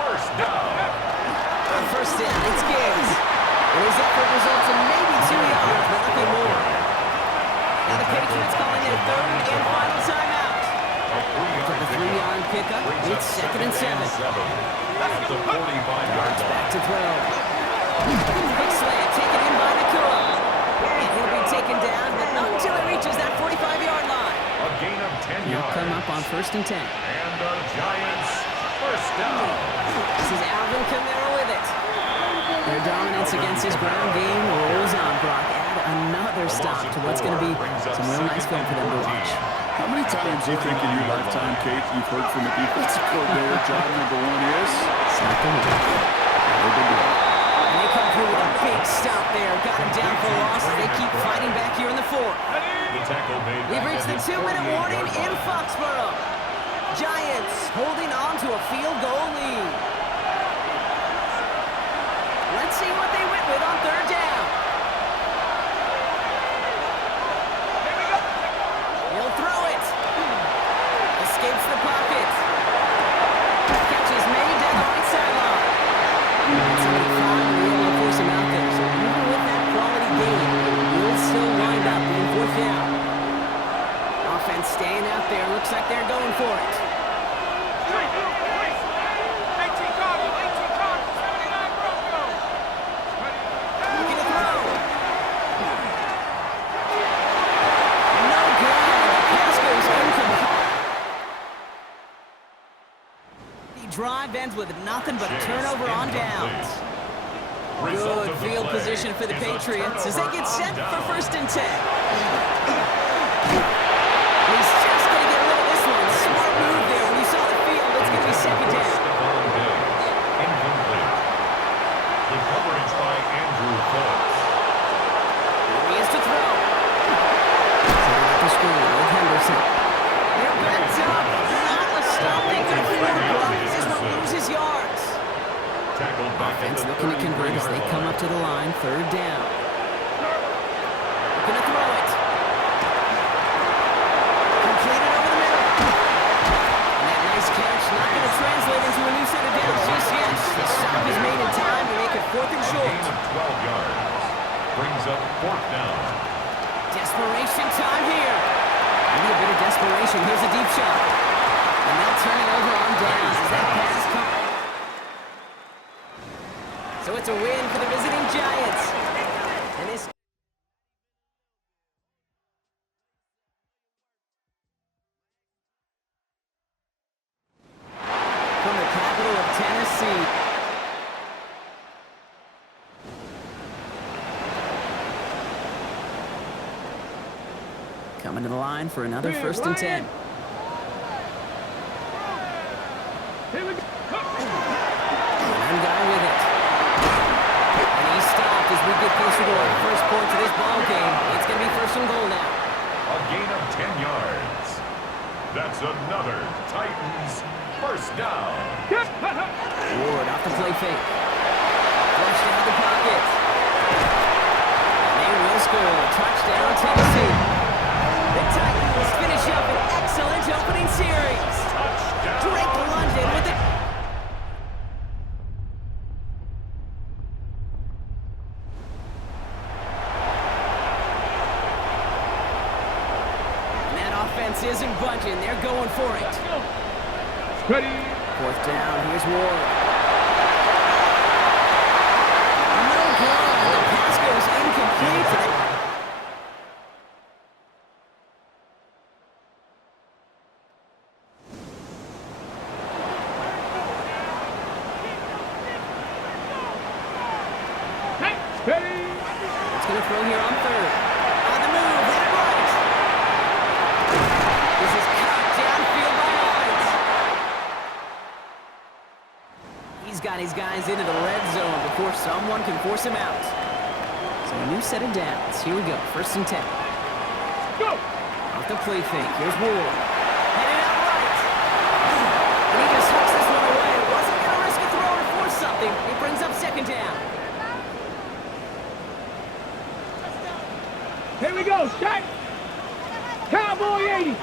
first down. On first down, it's Gibbs. And his effort results in maybe 2 yards, but nothing more. Now the Patriots calling it a third and final timeout. After the 3-yard pickup, it's 2nd and 7. At the 45-yard line. Back to throw. Quick slant taken in by Nakua. And he'll be taken down, but not until he reaches that 45-yard line. A gain of 10 He'll yards. come up on 1st and 10. And the Giants first down. This is Alvin Kamara with it. Their dominance against his ground game rolls on. Brock add another stop to what's going to be some real nice film for them to watch. How many times do you think in your lifetime, Kate, you've heard from a defensive coordinator, job number 1 is? Stop the run. And they come through with a big stop there. Got him down for a loss as they keep fighting back here in the 4th. The tackle made. We've reached the 2-minute warning in Foxborough. Giants holding on to a field goal lead. Let's see what they went with on 3rd down. He'll throw it. Escapes the pocket. Catch is made down the right drive ends with nothing but turnover on downs. Good field position for the Patriots as they get set for 1st and 10. He's just going to get rid of this one. Smart move there. When you saw the field, it's going to be 2nd down. Incomplete. The coverage by Andrew Phillips. Here he is to throw. Setting up the screen with Henderson. They're backed up. Not a stop. They can afford to block. This is what loses yards. Offense looking to convert as they come up to the line. 3rd down. Looking to throw it. Completed over the middle. And that nice catch not going to translate into a new set of downs just yet. The stop is made in time to make it 4th and short. Gain of 12 yards. Brings up 4th down. Desperation time here. Maybe a bit of desperation. Here's a deep shot. And they'll turn it over on downs as that pass comes. So it's a win for the visiting Giants. And this from the capital of Tennessee. Coming to the line for another 1st and 10. Here we go. One guy with it. And he's stopped as we get closer to our first points of this ball game. It's going to be 1st and goal now. A gain of 10 yards. That's another Titans 1st down. Ward off the play fake. Flushed out of the pocket. And they will score. Touchdown, Tennessee. The Titans finish up an excellent opening series. Drake London with it. And that offense isn't budging. They're going for it. Ready. 4th down. Here's Ward. No good. The pass goes incomplete. Ready. It's going to throw here on 3rd. On the move, hit it right. This is caught downfield by Owens. He's got his guys into the red zone before someone can force him out. So a new set of downs. Here we go, 1st and 10. Go. Off the play fake, here's Ward. Headed out right. And he just hooks this one away. Wasn't going to risk a throw or force something. It brings up 2nd down. Here we go. Shot. Cowboy 80.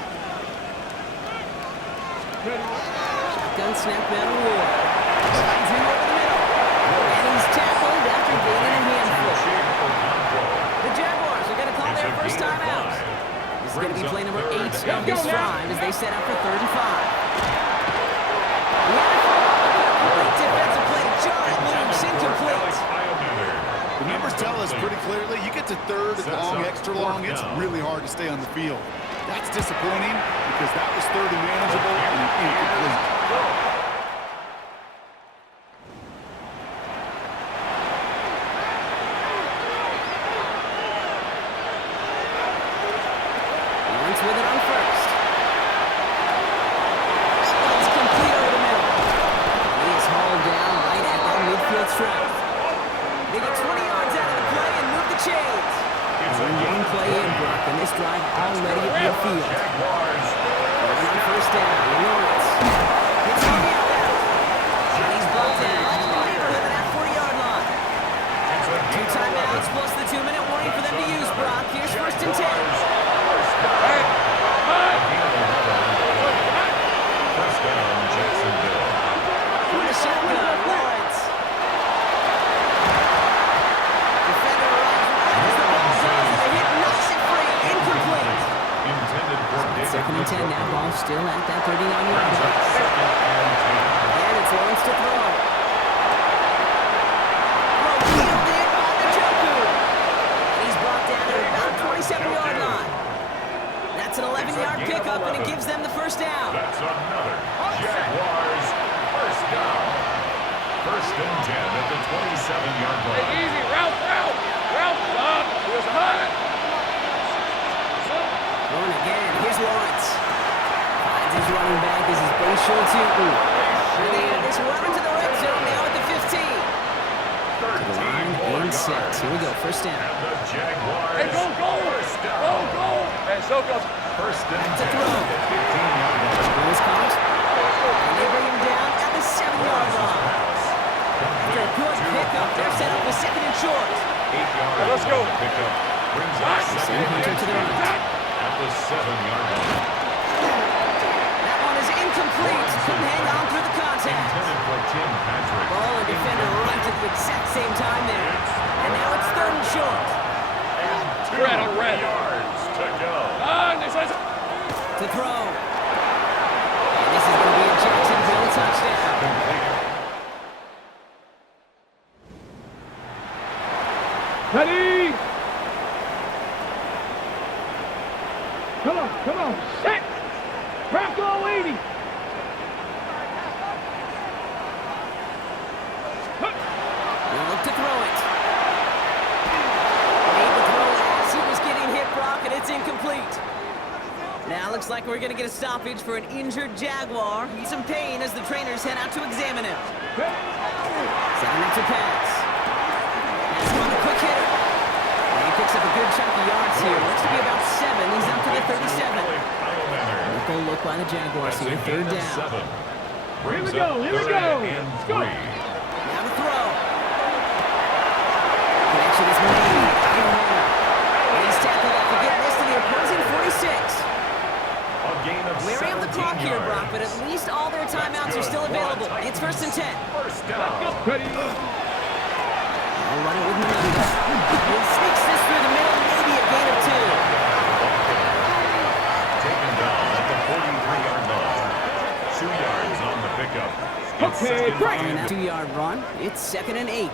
Shotgun snap down to Ward. Slides him over the middle. And he's tackled after gaining a handful. The Jaguars are going to call their 1st time out. This is going to be play number 8 of this drive as they set up for 3rd and 5. Great defensive play. Jarrett moves incomplete. The numbers tell us pretty clearly, you get to 3rd and long, extra long, it's really hard to stay on the field. That's disappointing because that was 3rd and manageable and incomplete. Lawrence with it on 1st. It's complete over the middle. He is hauled down right at that midfield stripe. They get 20 yards out of the play and move the chains. One play in, Brock, and this drive already at midfield. Moving on 1st down. Lawrence. It's on the First and 10 at the 27-yard line. Take easy. Route. Stop. Here's hot. Going again. Here's Lawrence. Finds his running back. This is Ben Schultz-Eaton. And they have this run into the red zone now at the 15. To the line and set. Here we go. First down. And the Jaguars. Hey, go. First down. Go. And so goes. First and Back to 10 throw. at the 15-yard line. Here is caught. And they bring him down at the 7-yard line. After a good pickup, they're set up with second and short. 8 yards. Let's go. Pickup brings up second Send Hunter and to the 10 right. at the 7-yard line. That one is incomplete. Couldn't hang on through the contact. Intended for Tim Patrick. Ball and defender right at the exact same time there. And now it's third and short. Red. Yards to go. To throw. And this is going to be a Jacksonville touchdown. Ready. Come on. Set. Bronco 80. We'll look to throw it. Made the throw as he was getting hit, Brock, and it's incomplete. Now looks like we're going to get a stoppage for an injured Jaguar. He's in pain as the trainers head out to examine him. Setting up to pass. That's on a quick hitter. And he picks up a good chunk of yards here. Looks to be about 7. He's up to the 37. Go look by the Jaguars here. Third down. Here we go. And 3. Now to throw. Connection is made. And he's tackled up to get this to the opposing 46. Weary of the clock here, Brock, but at least all their timeouts are still available. It's first and 10. First down. Ready. I'll run it with Menendez. He sneaks this through the middle, maybe a gain of 2. Taken down at the 43-yard line. 2 yards on the pickup. It's Okay, second great. On and a 2-yard run, it's second and 8.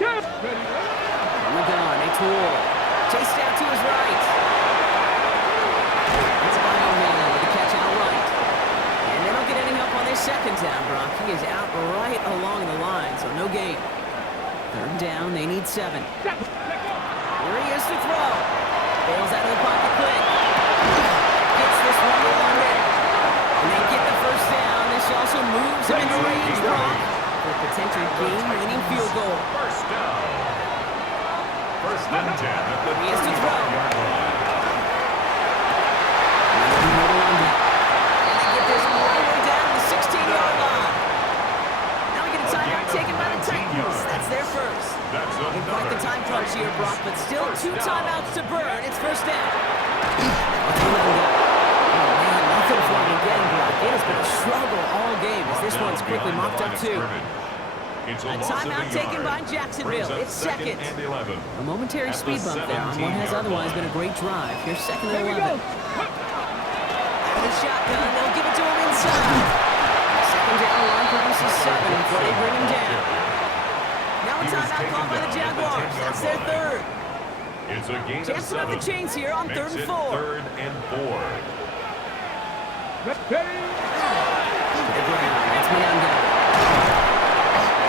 Ready. On the gun, it's Ward. Chased out to his right. It's Bioman with the catch out right. And they don't get any help on their second down, Brock. He is out right along the line, so no gain. Third down, they need 7. Here he is to throw. Bails out of the pocket quick. Gets this one to London. And they get the first down. This also moves him into range, Brock, for a potential game-winning field goal. first down. First and 10 at the He is to throw. 35-yard line. And they get this all the way down to the 16-yard line. Now we get a timeout taken by the Titans. That's their first. That's Quite the time crunch here, Brock, but still 2 timeouts to burn. It's first down. Oh, man, nothing for him again, Brock. It has been a struggle all game as this one's quickly mopped up, too. It's A timeout taken by Jacksonville. It's second. And 11. A momentary speed bump there on what has otherwise been a great drive. Here's second and 11. Out of the shotgun, they'll give it to him inside. Second down, line produces 7 before they bring him down. Now a timeout called by the Jaguars. That's their third. It's a gain Chance to of up the 7. chains here on Makes third and it 4. Third and 4. To the ground. That's Menendez.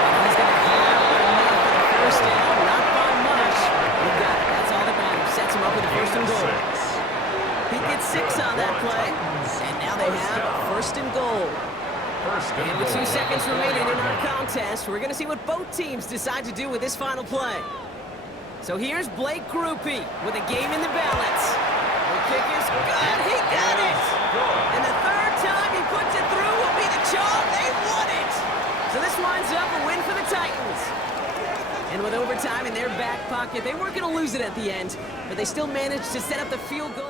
And he's going to have enough for the first down. Not by much. He got it. That's all that matters. Sets him up with the first and goal. He gets 6 on that play. And now they have first and goal. First And and with 2 goal. seconds remaining in our contest, we're going to see what both teams decide to do with this final play. So here's Blake Grupe with a game in the balance. The kick is good. He got it. And the third time he puts it through will be the charm. They won it. So this winds up a win for the Titans. And with overtime in their back pocket, they weren't going to lose it at the end, but they still managed to set up the field goal.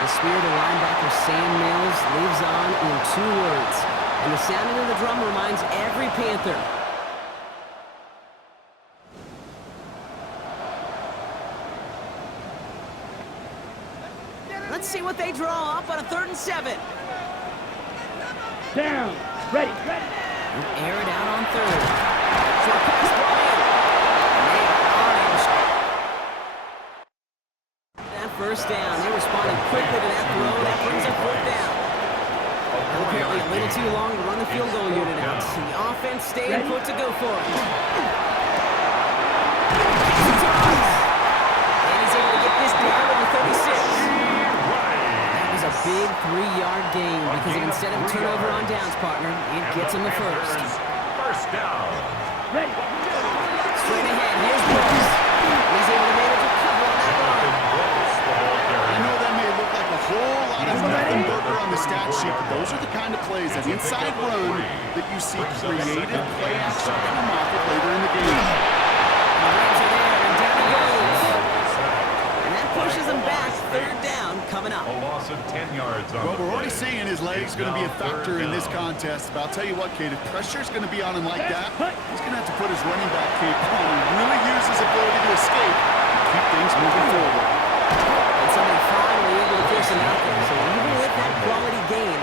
The spirit of linebacker Sam Mills lives on in 2 words. And the sounding of the drum reminds every Panther. Let's see what they draw up on a 3rd and 7. Down. Ready. Air it out on 3rd. Short pass, Bryant. And they are on him. That first down. They responded quickly to that throw. That brings up fourth down. Well, apparently a little too long to run the field goal unit out. The offense stayed put to go for it. And he's able to get this down to the 36. That was a big 3-yard gain because it instead of a turnover on downs, partner, it gets him the first. First down. Straight ahead, here's Brooks. He's able to manage a cover on that run. I know that may look like a whole lot of nothing burger on the stat sheet, but those are the kind of plays, an inside run, that you see creative play action come off it later in the game. The Rams are there, and down he goes. And that pushes him back. Third down coming up. A loss of 10 yards on Well, the we're already play. seeing his leg's going to be a factor in this contest. But I'll tell you what, Kate, if pressure's going to be on him like that, he's going to have to put his running back cape on and really use his ability to escape and keep things moving forward. And somebody finally able to force him out there. So even with that quality gain,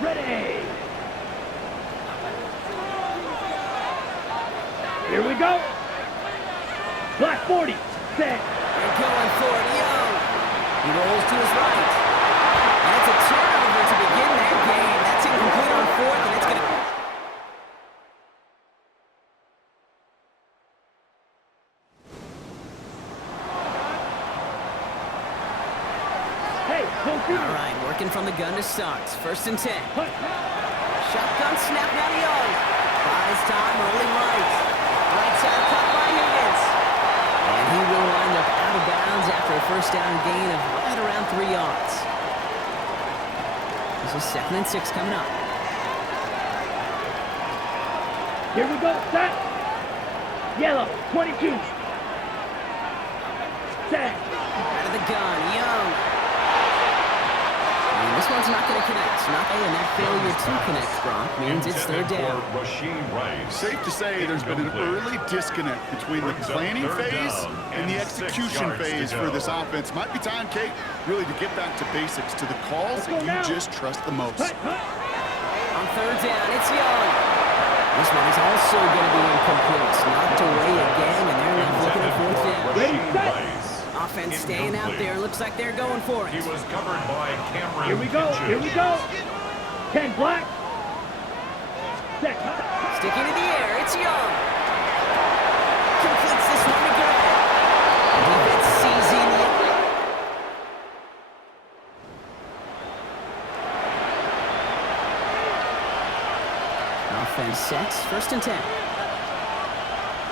Ready. Here we go. Black 40. Set. they're going for it. Young. He rolls to his right. And it's a turnover to begin that game. That's incomplete on fourth, and it's going to... Hey, no fear. All right, working from the gun to start. First and 10. Shotgun snap now to Young. Buys time, rolling right. Right side cut by Higgins. And he will wind up out of bounds after a first down gain of right around 3 yards. This is 2nd and 6 coming up. Here we go. Set. Yellow. 22. Set. Out of the gun, Young. And this one's not going to connect. Not and that failure to connect, Gronk, means it's third down. Rasheed Rice. Safe to say there's been an early disconnect between the planning phase and the execution phase for this offense. Might be time, Kate, really to get back to basics, to the calls that you just trust the most. On third down, it's Young. This one is also going to be incomplete. Knocked away again, and they're left looking at fourth down. Rasheed Rice. Offense staying out there. Looks like they're going for He it. was covered by Cameron Here we go. Kitchens. Here we go. 10 black. Set. Sticking to the air, it's Young. Completes this one to Grant. Defense seizing the... Offense sets. First and 10.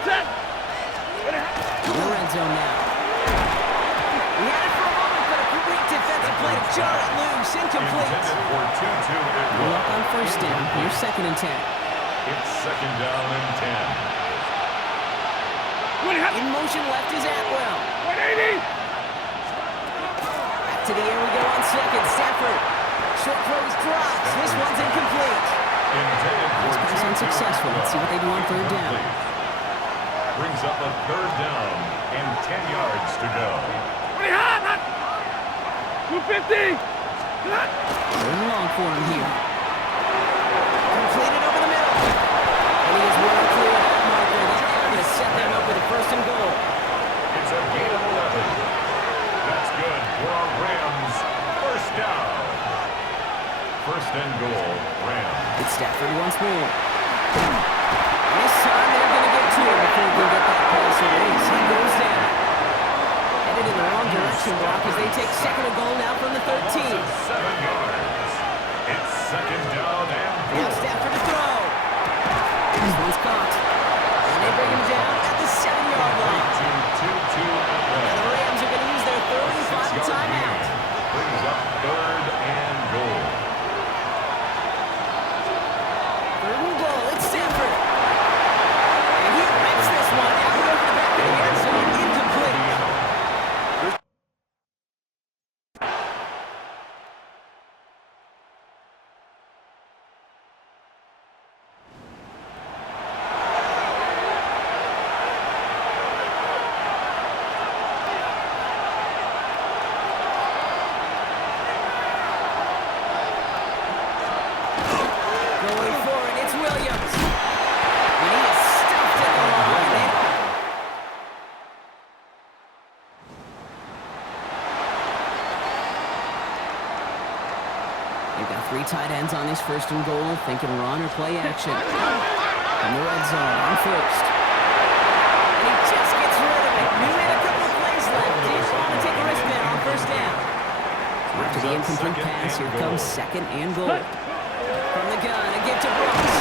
Set. In the red zone now. He had it for a moment, but a great defensive play to jar it loose. Incomplete. Intended for 2-2. It We're up was. on first down. Here's 2nd and 10. It's 2nd down and 10. In motion left is Atwell. 180. Back to the air we go on second. Stafford. Short throws drops. This one's incomplete. Intended for Pass 2-2. unsuccessful. Let's see what they do on third down. Brings up a third down and 10 yards to go. 250. Third and long for him here. Completed over the middle. And he is well clear of that marker. That's going to set them up with a first and goal. It's a gain of 11. That's good for our Rams. First down. First and goal, Rams. It's Stafford once more. And this time they're going to get to him before he can get that pass erased. He goes down. Headed in the wrong direction, Brock, as they take second and goal now from the 13. Loss of 7 yards. It's 2nd down and Now 4. Stafford to throw. This one's caught. And they bring him down at the 7-yard line. 2-2 Now the Rams are going to use their third and final timeout. Brings up 3rd and goal. Third and goal. It's Stafford. And he rips this one out over the back of the end zone. Incomplete. tight ends on this first and goal, thinking run or play action. In the red zone on first. And he just gets rid of it. Knew he had a couple of plays left. Didn't want to take a risk there on first down. After the incomplete pass, here comes second and goal. From the gun, a give to Brooks.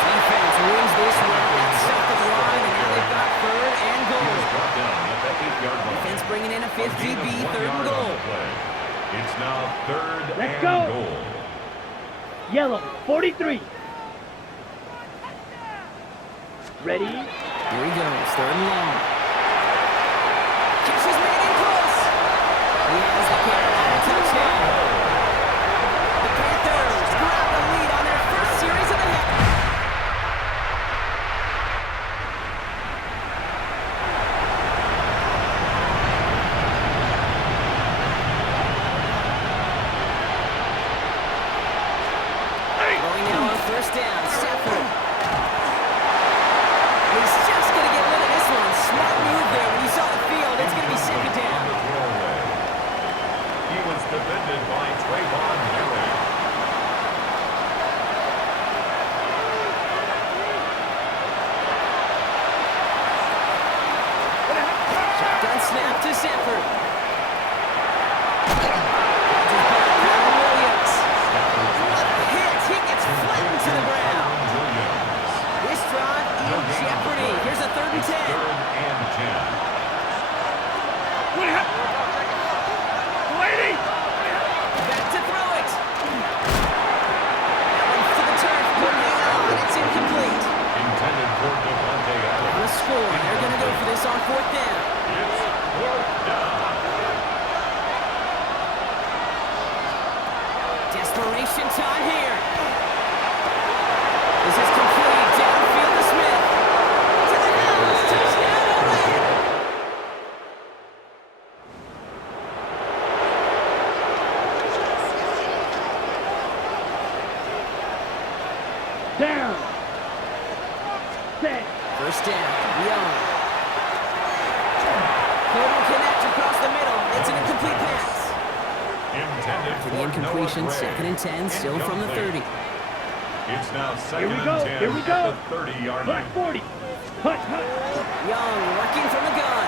Defense wins this one. That's south of the line, and now they've got third and goal. Defense bringing in a fifth DB, third and goal. It's now third Let's and go. goal. Yellow, 43. Ready? Here he goes, third and long. Catch is made in close. He has the Carolina touchdown. The Panthers grab the lead on their first series of the half. Going now on first down, Stafford. He's just going to get rid of this one. Smart move there. When you saw the field, it's going to be second down. He was defended by Trayvon Merritt. Shotgun snap to Stafford. Kyron Williams. What a hit. He gets flattened to the ground. This drive in jeopardy. Here's a third and 10. Third and 10. Back to throw it. That one's to the turf. Couldn't hang on. It's incomplete. Intended for Devontae On the Adams. score. They're going to go for this on fourth down. It's fourth down. Desperation time here. This is complete. Downfield to Smith. To the house. Touchdown, LA. Down. Set. First down. Young. Couldn't connect across the middle. It's an incomplete pass. Intended For for the incompletion, Noah Gray. second and 10, still from the 30. It's now second we go, and 10 here we at go. the 30-yard Black line. 40. Hut, hut. Young working from the gun.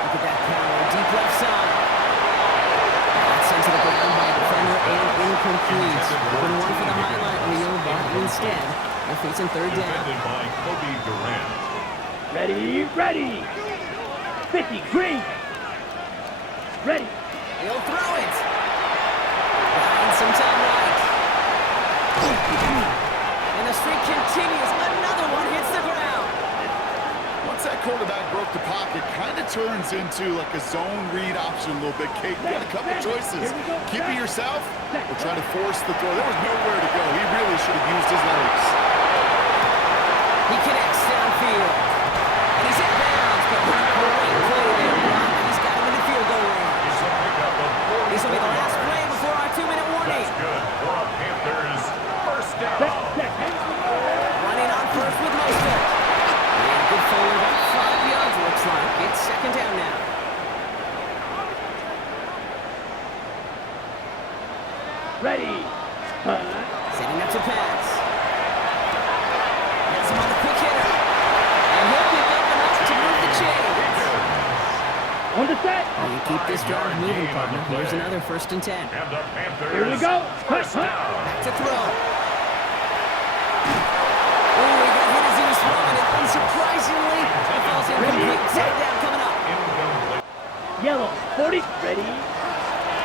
Look at that power. Deep left side. That's sent to the ground by a defender and incomplete. Open one for the highlight reel, but instead, they're facing third down. Defended by Kobe Durant. Ready, ready. 50, green. Ready. He'll throw it. Buying some time right. And the streak continues. Another one hits the ground. Once that quarterback broke the pocket, kind of turns into like a zone read option a little bit. Kate, you got a couple choices. Keep it yourself or try to force the throw. There was nowhere to go. He really should have used his legs. He connects downfield. And he's in bounds, but not great play there. He's got him in the field goal range. It's a pickup of 44 This will be the last yards. play before our 2-minute warning. That's good for a Panthers first down. Running on first with Mostert. And good forward about 5 yards, looks like. It's second down now. Ready. Setting up to pass. Has him on the quick hitter. And he'll pick up enough to move the chains. On the set. And you keep this drive moving, partner. Here's another first and 10. And the Panthers Here we go. first Hut, hut. down. Back to throw. Oh, he got hit as he was throwing it. Unsurprisingly, it falls incomplete. Second down coming up. Incomplete. Yellow, 40. Ready.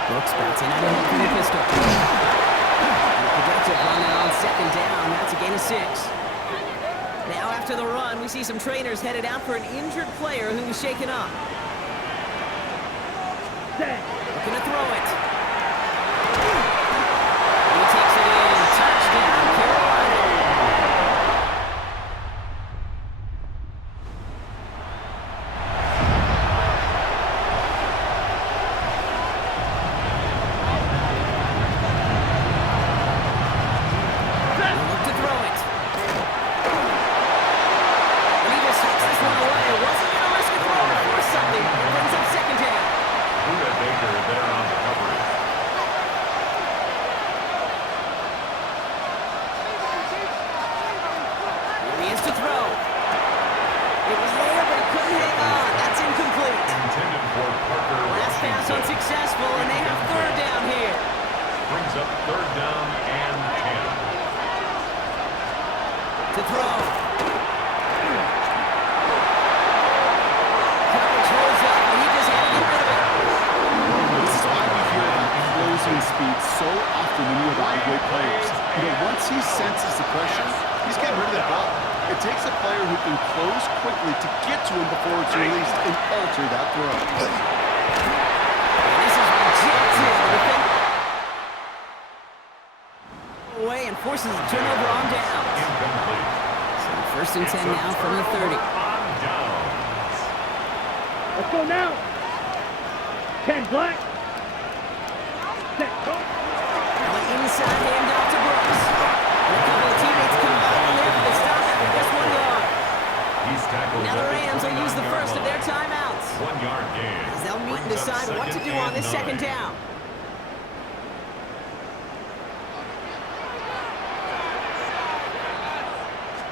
Brooks bats in ahead from the pistol. And a productive run now on second down. That's a gain of 6. Now after the run, we see some trainers headed out for an injured player who was shaken up. Set. Looking to throw it. He takes it in. Touchdown, Carolina. Look to throw it. And he just hits this one away. Wasn't going to risk a throw or force something. It brings up second down. Buda Baker there on the coverage. up third down and 10. To throw. Coverage holds up, and he just had to get rid of it. This is why we hear about closing speed so often when you evaluate players. You know, once he senses the pressure, he's getting rid of that ball. It takes a player who can close quickly to get to him before it's released and alter that throw. This is rejected. Away and forces a turnover on down. Incomplete. So first and 10 now from the 30. On downs. Let's go now. 10 black. Set, go. Now an inside handoff to Brooks. And a couple of teammates come out and there for the stop after just 1 yard. He's tackled. Now the Rams will use the first of their timeouts. 1 yard gain. As they'll meet and decide what to do on this second down.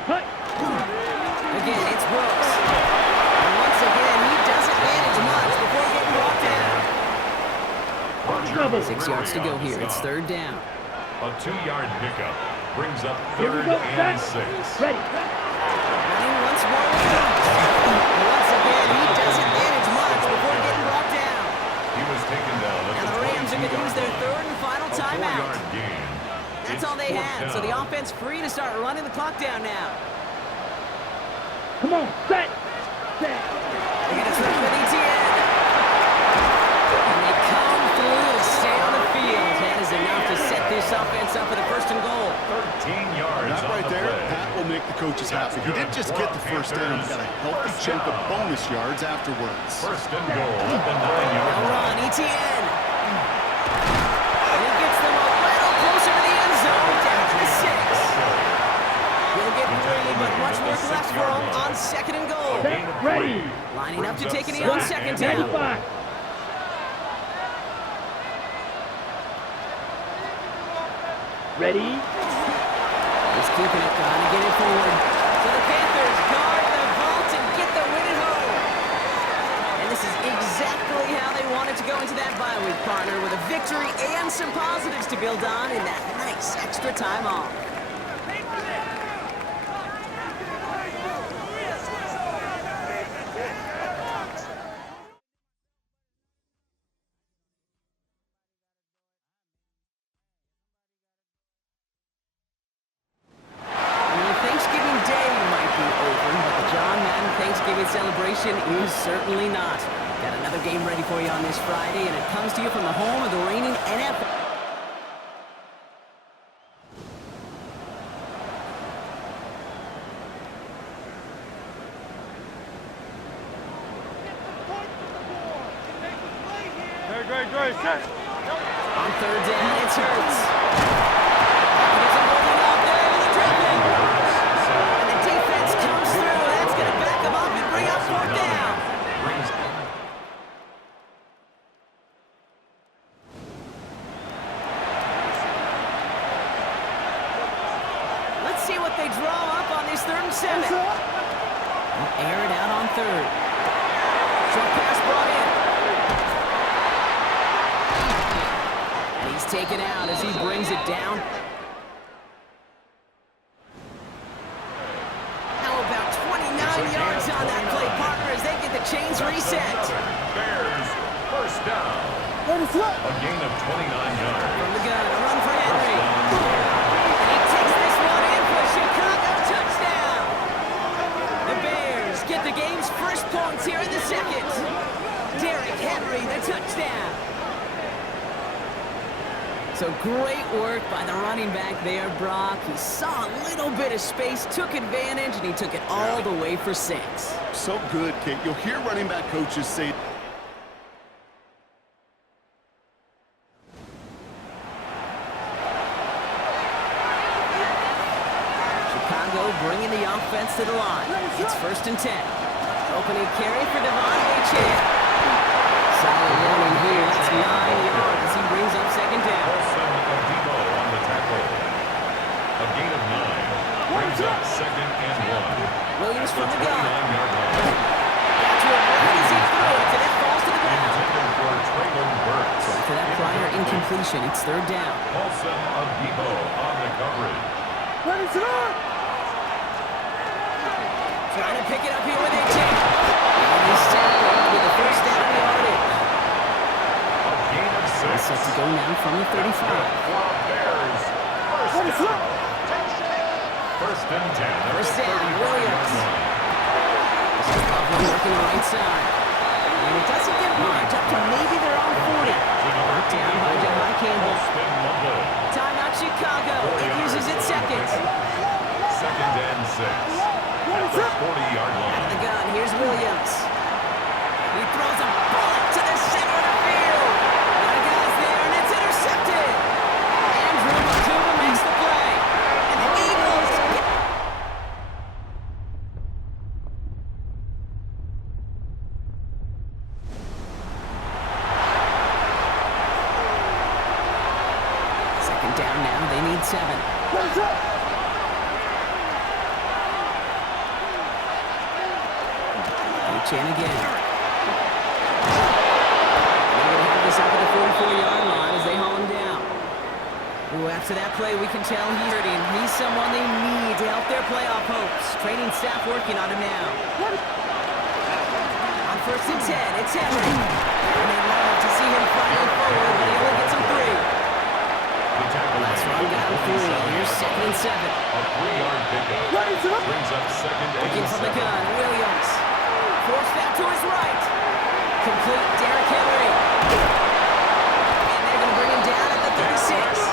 Cut. Again, it's Brooks. And once again, he doesn't manage much before getting brought down. Trouble. 6 yards to go here. It's third down. A 2-yard pickup brings up Here we third go. and Set. 6. Ready. Running once more with Brooks. Once again, he doesn't manage much before getting brought down. He was taken down. Now the Rams are going to use their third and final A timeout. 4-yard gain. That's It's all they fourth had. So the down. offense free to start running the clock down now. Come on. Set. Set. They're going to try with ETN. And they come through to stay on the field. That is enough to set this offense up for the first and goal. 13 yards That on right the there, play. that will make the coaches happy. He didn't just get the first down, he got a healthy chunk of bonus yards afterwards. First and goal at the 9-yard Now line. run, ETN. And he gets them a little closer to the end zone, down to the 6. He'll get 3, but much work left for him on second and goal. Set. Ready. Lining up to take it in on second down. 95. Ready. He's keeping it, trying to get it forward. So the Panthers guard the vault and get the win at home. And this is exactly how they wanted to go into that bye week, partner, with a victory and some positives to build on in that nice extra time off. Thanksgiving Day might be over, but the John Madden Thanksgiving celebration is certainly not. Got another game ready for you on this Friday, and it comes to you from the home of the reigning NFL. On third down, it's Hurts. And he's moving up there with the dribbling. And the defense comes through. That's going to back him up and bring up fourth down. Let's see what they draw up on this third and 7. They'll air it out on third. Short pass brought in. And he's taken out as he brings it down. How about 29 yards on that play, partner, as they get the chains reset. Bears first down. A gain of 29 yards. From the gun, a run for Henry. And he takes this one in for a Chicago touchdown. The Bears get the game's first points here in the second. Derrick Henry, the touchdown. So great work by the running back there, Brock. He saw a little bit of space, took advantage, and he took it all the way for 6. So good, Kate. You'll hear running back coaches say, Chicago bringing the offense to the line. It's first and 10. Opening carry for Devontae Chan. Solid running here. That's 9 yards as he brings up second down. Wilson Debo on the tackle. A gain of 9 brings up second and 1. Williams The from the gun. 29-yard line. Got to it right as he threw it, and it falls to the ground. Intended for Traylon Burks. So that prior incompletion. It's third down. Paulson of Debo on the coverage. Trying to pick it up here with AJ. And he's tackled with the first down yardage. A gain of 6. He's set to go now from the 35. For Bears. First down. First and 10. First down, Williams. This is Buffalo working the right side. And it doesn't get much, up to maybe their own 40. Knocked down by Jahai Campbell. Timeout Chicago. It uses its seconds. Second and 6. At the 40-yard Out of line. the gun, here's Williams. He throws a bullet to the center of the field. A lot of guys there, and it's intercepted. Andrew Makuba makes the play. And the Eagles get... Second down now, they need 7. Chan again. They're going to have this up at the 44-yard line as they haul him down. Ooh, after that play, we can tell he's hurting. He's someone they need to help their playoff hopes. Training staff working on him now. On first and 10, it's Henry. And they love to see him flying forward, but he only gets him 3. Last run got him 3. Here's second and 7. A 3-yard pickup. Brings up second and Looking from the 7. gun, Williams. Forced out to his right. Complete Derrick Henry. And they're going to bring him down at the 36.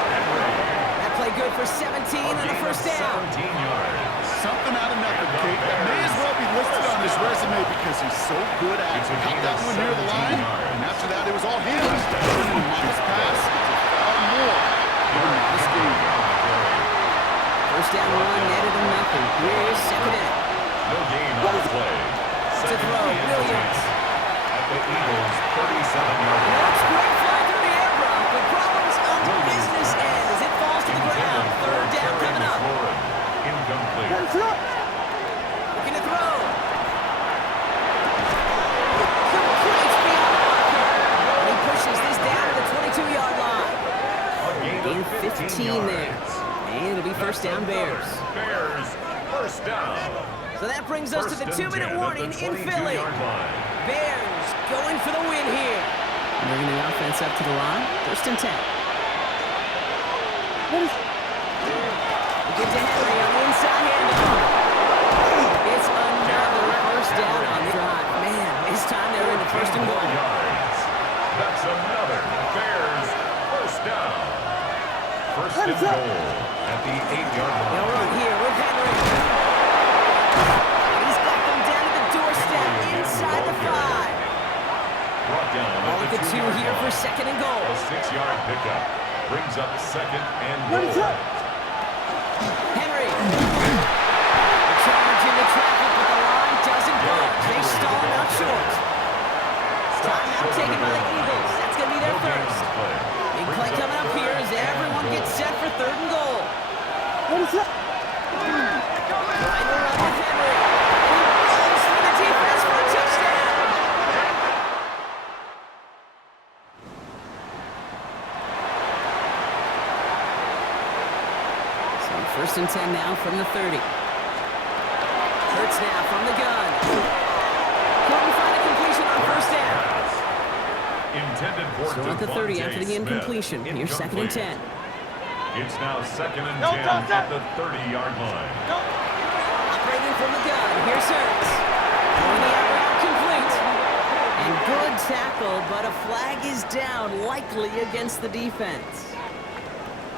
That play good for 17 and a first down. 17 yards. Something out of nothing, Kate. That may as well be listed on his resume because he's so good at it. Got that one near the line, and after that it was all him. Modest pass, foul more. Modest game. First down run, netted him nothing. Here's second down. No gain on the play. To throw, Williams. At the Eagles' 37-yard line. That's great fly through the air route, but problems on the business end as it falls to the ground. Third down coming up. Incomplete. Looking to throw. Complete beyond the marker. And he pushes this down to the 22-yard line. Gain 15 there. And it'll be first down Bears. Bears, first down. So that brings us to the 2-minute warning in Philly. Bears going for the win here. Bringing the offense up to the line. First and 10. Get to Henry on the inside handoff. It's another first down on the drive. Man, this time they're into first and goal. That's another Bears first down. First and goal at the 8-yard line. They'll run here with Henry. He's got them down to the doorstep inside the 5. Brought down Ball at the 2 2-yard here for line. second and goal. A 6-yard pickup brings up second and goal. Henry. Charge into traffic, but the line doesn't work. They stall him out short. Timeout taken by the Eagles. That's going to be their first. Big play coming up here as everyone gets set for third and goal. Right around with Henry. He runs through the defense for a touchdown. So first and 10 now from the 30. Hurts now from the gun. Couldn't find a completion on first down. Intended for So at the 30 Devontae after the Smith. incompletion. Here's second and 10. It's now second and 10 at the 30-yard line. Operating from the gun. Here's Hurts. Throwing the out route complete. And good tackle, but a flag is down, likely against the defense.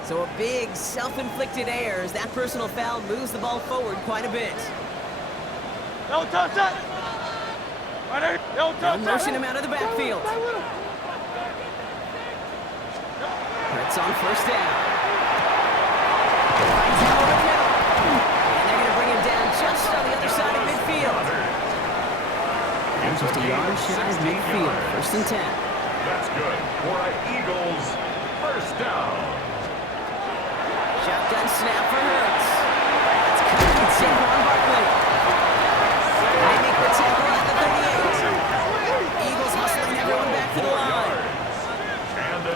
So a big self-inflicted error as that personal foul moves the ball forward quite a bit. Don't touch that! Don't They'll touch motion him out of the backfield. Hurts on first down. Finds him over the middle. And they're going to bring him down just on the other side of midfield. And just a yard shy of midfield. First and 10. That's good for an Eagles first down. Shotgun snap for Hurts. That's caught in Saquon Barkley. They make the tackle at the 38. Eagles hustling everyone back to the line. And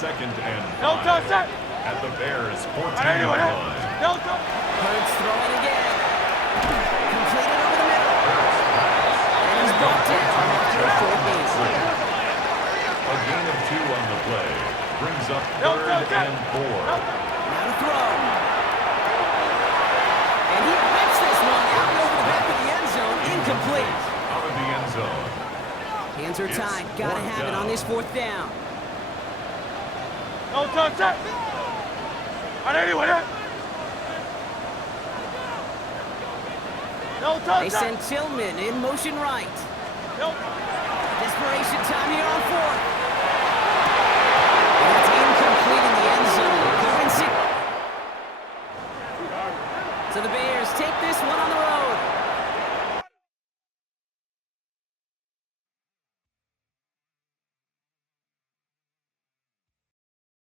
2nd and 5 No touch that. at the Bears' 14-yard line. No touch. Hurts throwing again. Completed over the middle. And he's brought down after a 4th down. A gain of 2 on the play brings up 3rd and 4. Now to throw. And he whips this one out over the back of the end zone. Incomplete. Out of the end zone. Hands are tied. Gotta have it on this 4th down. No touch that. On anyone yet? No touch They that. send Tillman in motion right. No. Desperation time here on 4th.